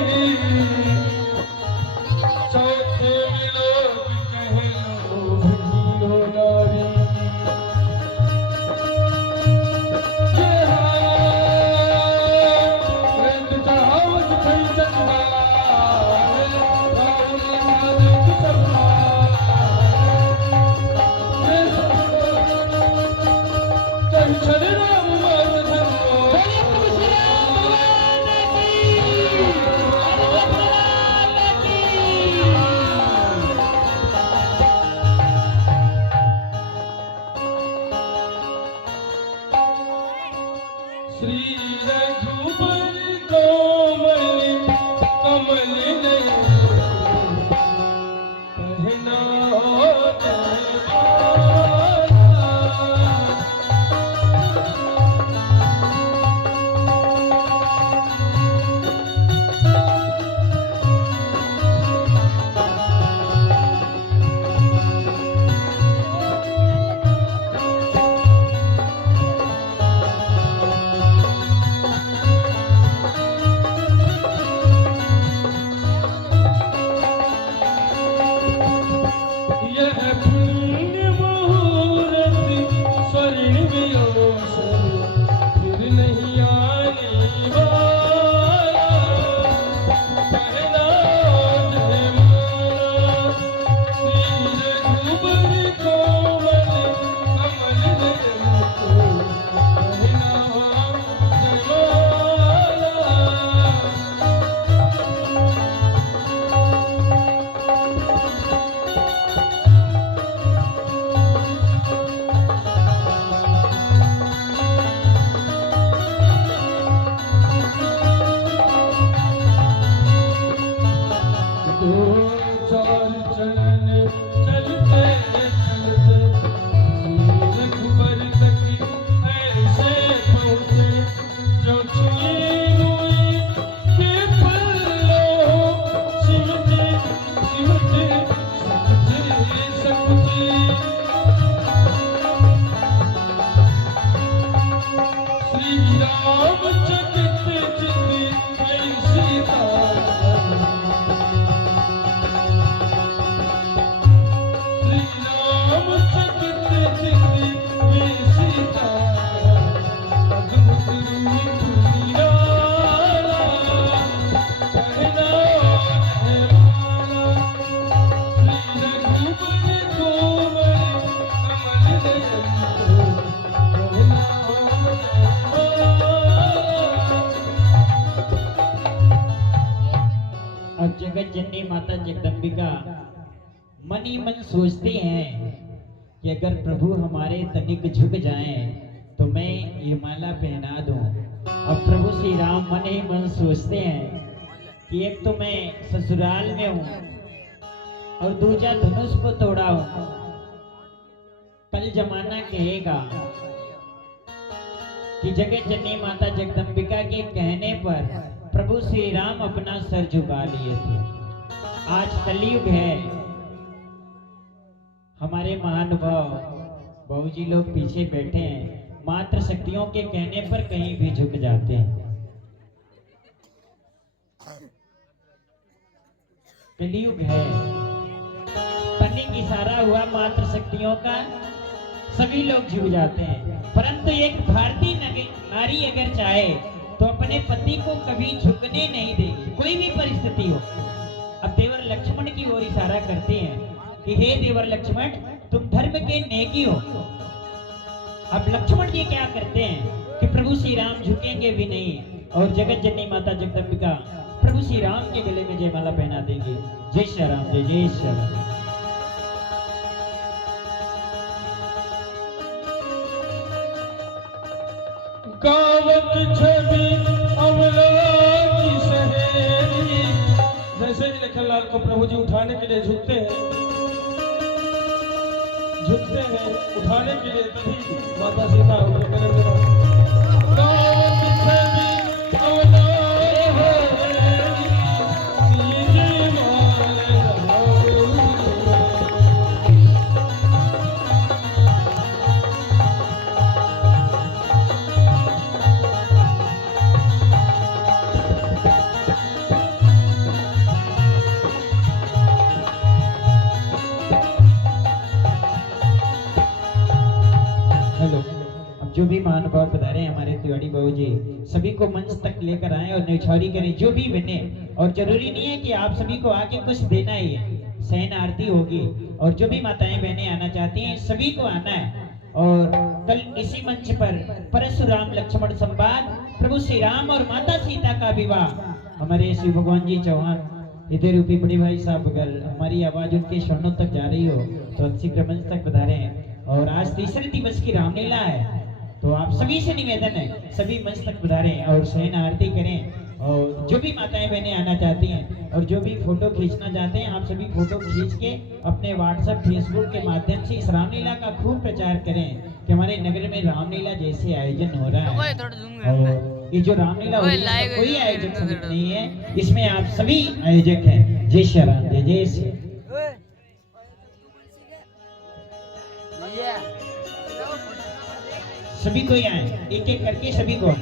चौथे में लोग कहे लो भगीनो नारी। चढ़ावत थई चंदा श्री रघुबर कोमल कमल नयन कहना यह पुण्य मुहूर्त स्वर्ण विलोचन फिर नहीं आने वाला, कहना जय माला श्री रघुबर कोमल कमल नयन को, कहना जय माला। दो 4 चरण चलते चलते श्री रघुबर तक ऐसे पहुँचे, जो छुई हुई के पल्लों सिमटे सिमटे समझे समझे। श्री राम चकित चित ऐसी श्री राम चकित चित वे सीता, अद्भुत रूप निराला, कहना है माला श्री रघुबर कोमल कमल नयन को, कहना अब जगत जननी माता जगदम्बिका मन ही मन सोचते हैं कि अगर प्रभु हमारे तनिक झुक जाएं तो मैं ये माला पहना दूं। अब प्रभु श्री राम मन ही मन सोचते हैं कि एक तो मैं ससुराल में हूँ और दूजा धनुष को तोड़ा हूँ, कल जमाना कहेगा कि जगत जननी माता जगदम्बिका के कहने पर प्रभु श्री राम अपना सर झुका लिए थे। आज कलयुग है, हमारे महानुभाव बाबूजी लोग पीछे बैठे हैं, मात्र शक्तियों के कहने पर कहीं भी झुक जाते हैं। कलयुग है, तनिक इशारा हुआ मात्र शक्तियों का सभी लोग झुक जाते हैं। परंतु एक भारतीय नारी अगर चाहे तो अपने पति को कभी झुकने नहीं देगी, कोई भी परिस्थिति हो। अब देवर लक्ष्मण की ओर इशारा करते हैं कि हे देवर लक्ष्मण, तुम धर्म के नेकी हो। अब लक्ष्मण जी क्या करते हैं कि प्रभु श्री राम झुकेंगे भी नहीं और जगत जननी माता जगदम्बिका प्रभु श्री राम के गले में जयमाला पहना देंगे। जय श्री राम, जय जय श्री राम। गावत छवि अमला की सहेली। जैसे ही लखनलाल को प्रभु जी उठाने के लिए झुकते हैं, उठाने के लिए, तभी माता सीता उनके गले में गावत छवि अमला जो भी महानुभाव पधारे हमारे तिवारी बाबू जी सभी को मंच तक लेकर आए और न्यौछावरी करें जो भी बने। और जरूरी नहीं है कि आप सभी को आके कुछ देना ही है, सहन आरती होगी और जो भी माताएं बहनें आना चाहती हैं सभी को आना है। और कल इसी मंच पर परशुराम लक्ष्मण संवाद, प्रभु श्री राम और माता सीता का विवाह हमारे श्री भगवान जी चौहान इधर रूपी बड़ी भाई साहब, अगर हमारी आवाज उनके श्रवणों तक जा रही हो तो शीघ्र मंच तक पधारे हैं। और आज तीसरे दिवस की रामलीला है तो आप सभी से निवेदन है सभी मंच तक पधारें और सहन आरती करें। और जो भी माताएं बहनें आना चाहती हैं और जो भी फोटो खींचना चाहते हैं आप सभी फोटो खींच के अपने व्हाट्सएप फेसबुक के माध्यम से इस रामलीला का खूब प्रचार करें कि हमारे नगर में रामलीला जैसे आयोजन हो रहा है। और ये जो रामलीला हो रही है कोई आयोजक समिति नहीं है, इसमें आप सभी आयोजक हैं। जय श्री राम, जय जय श्री। सभी को आए, एक एक करके सभी को और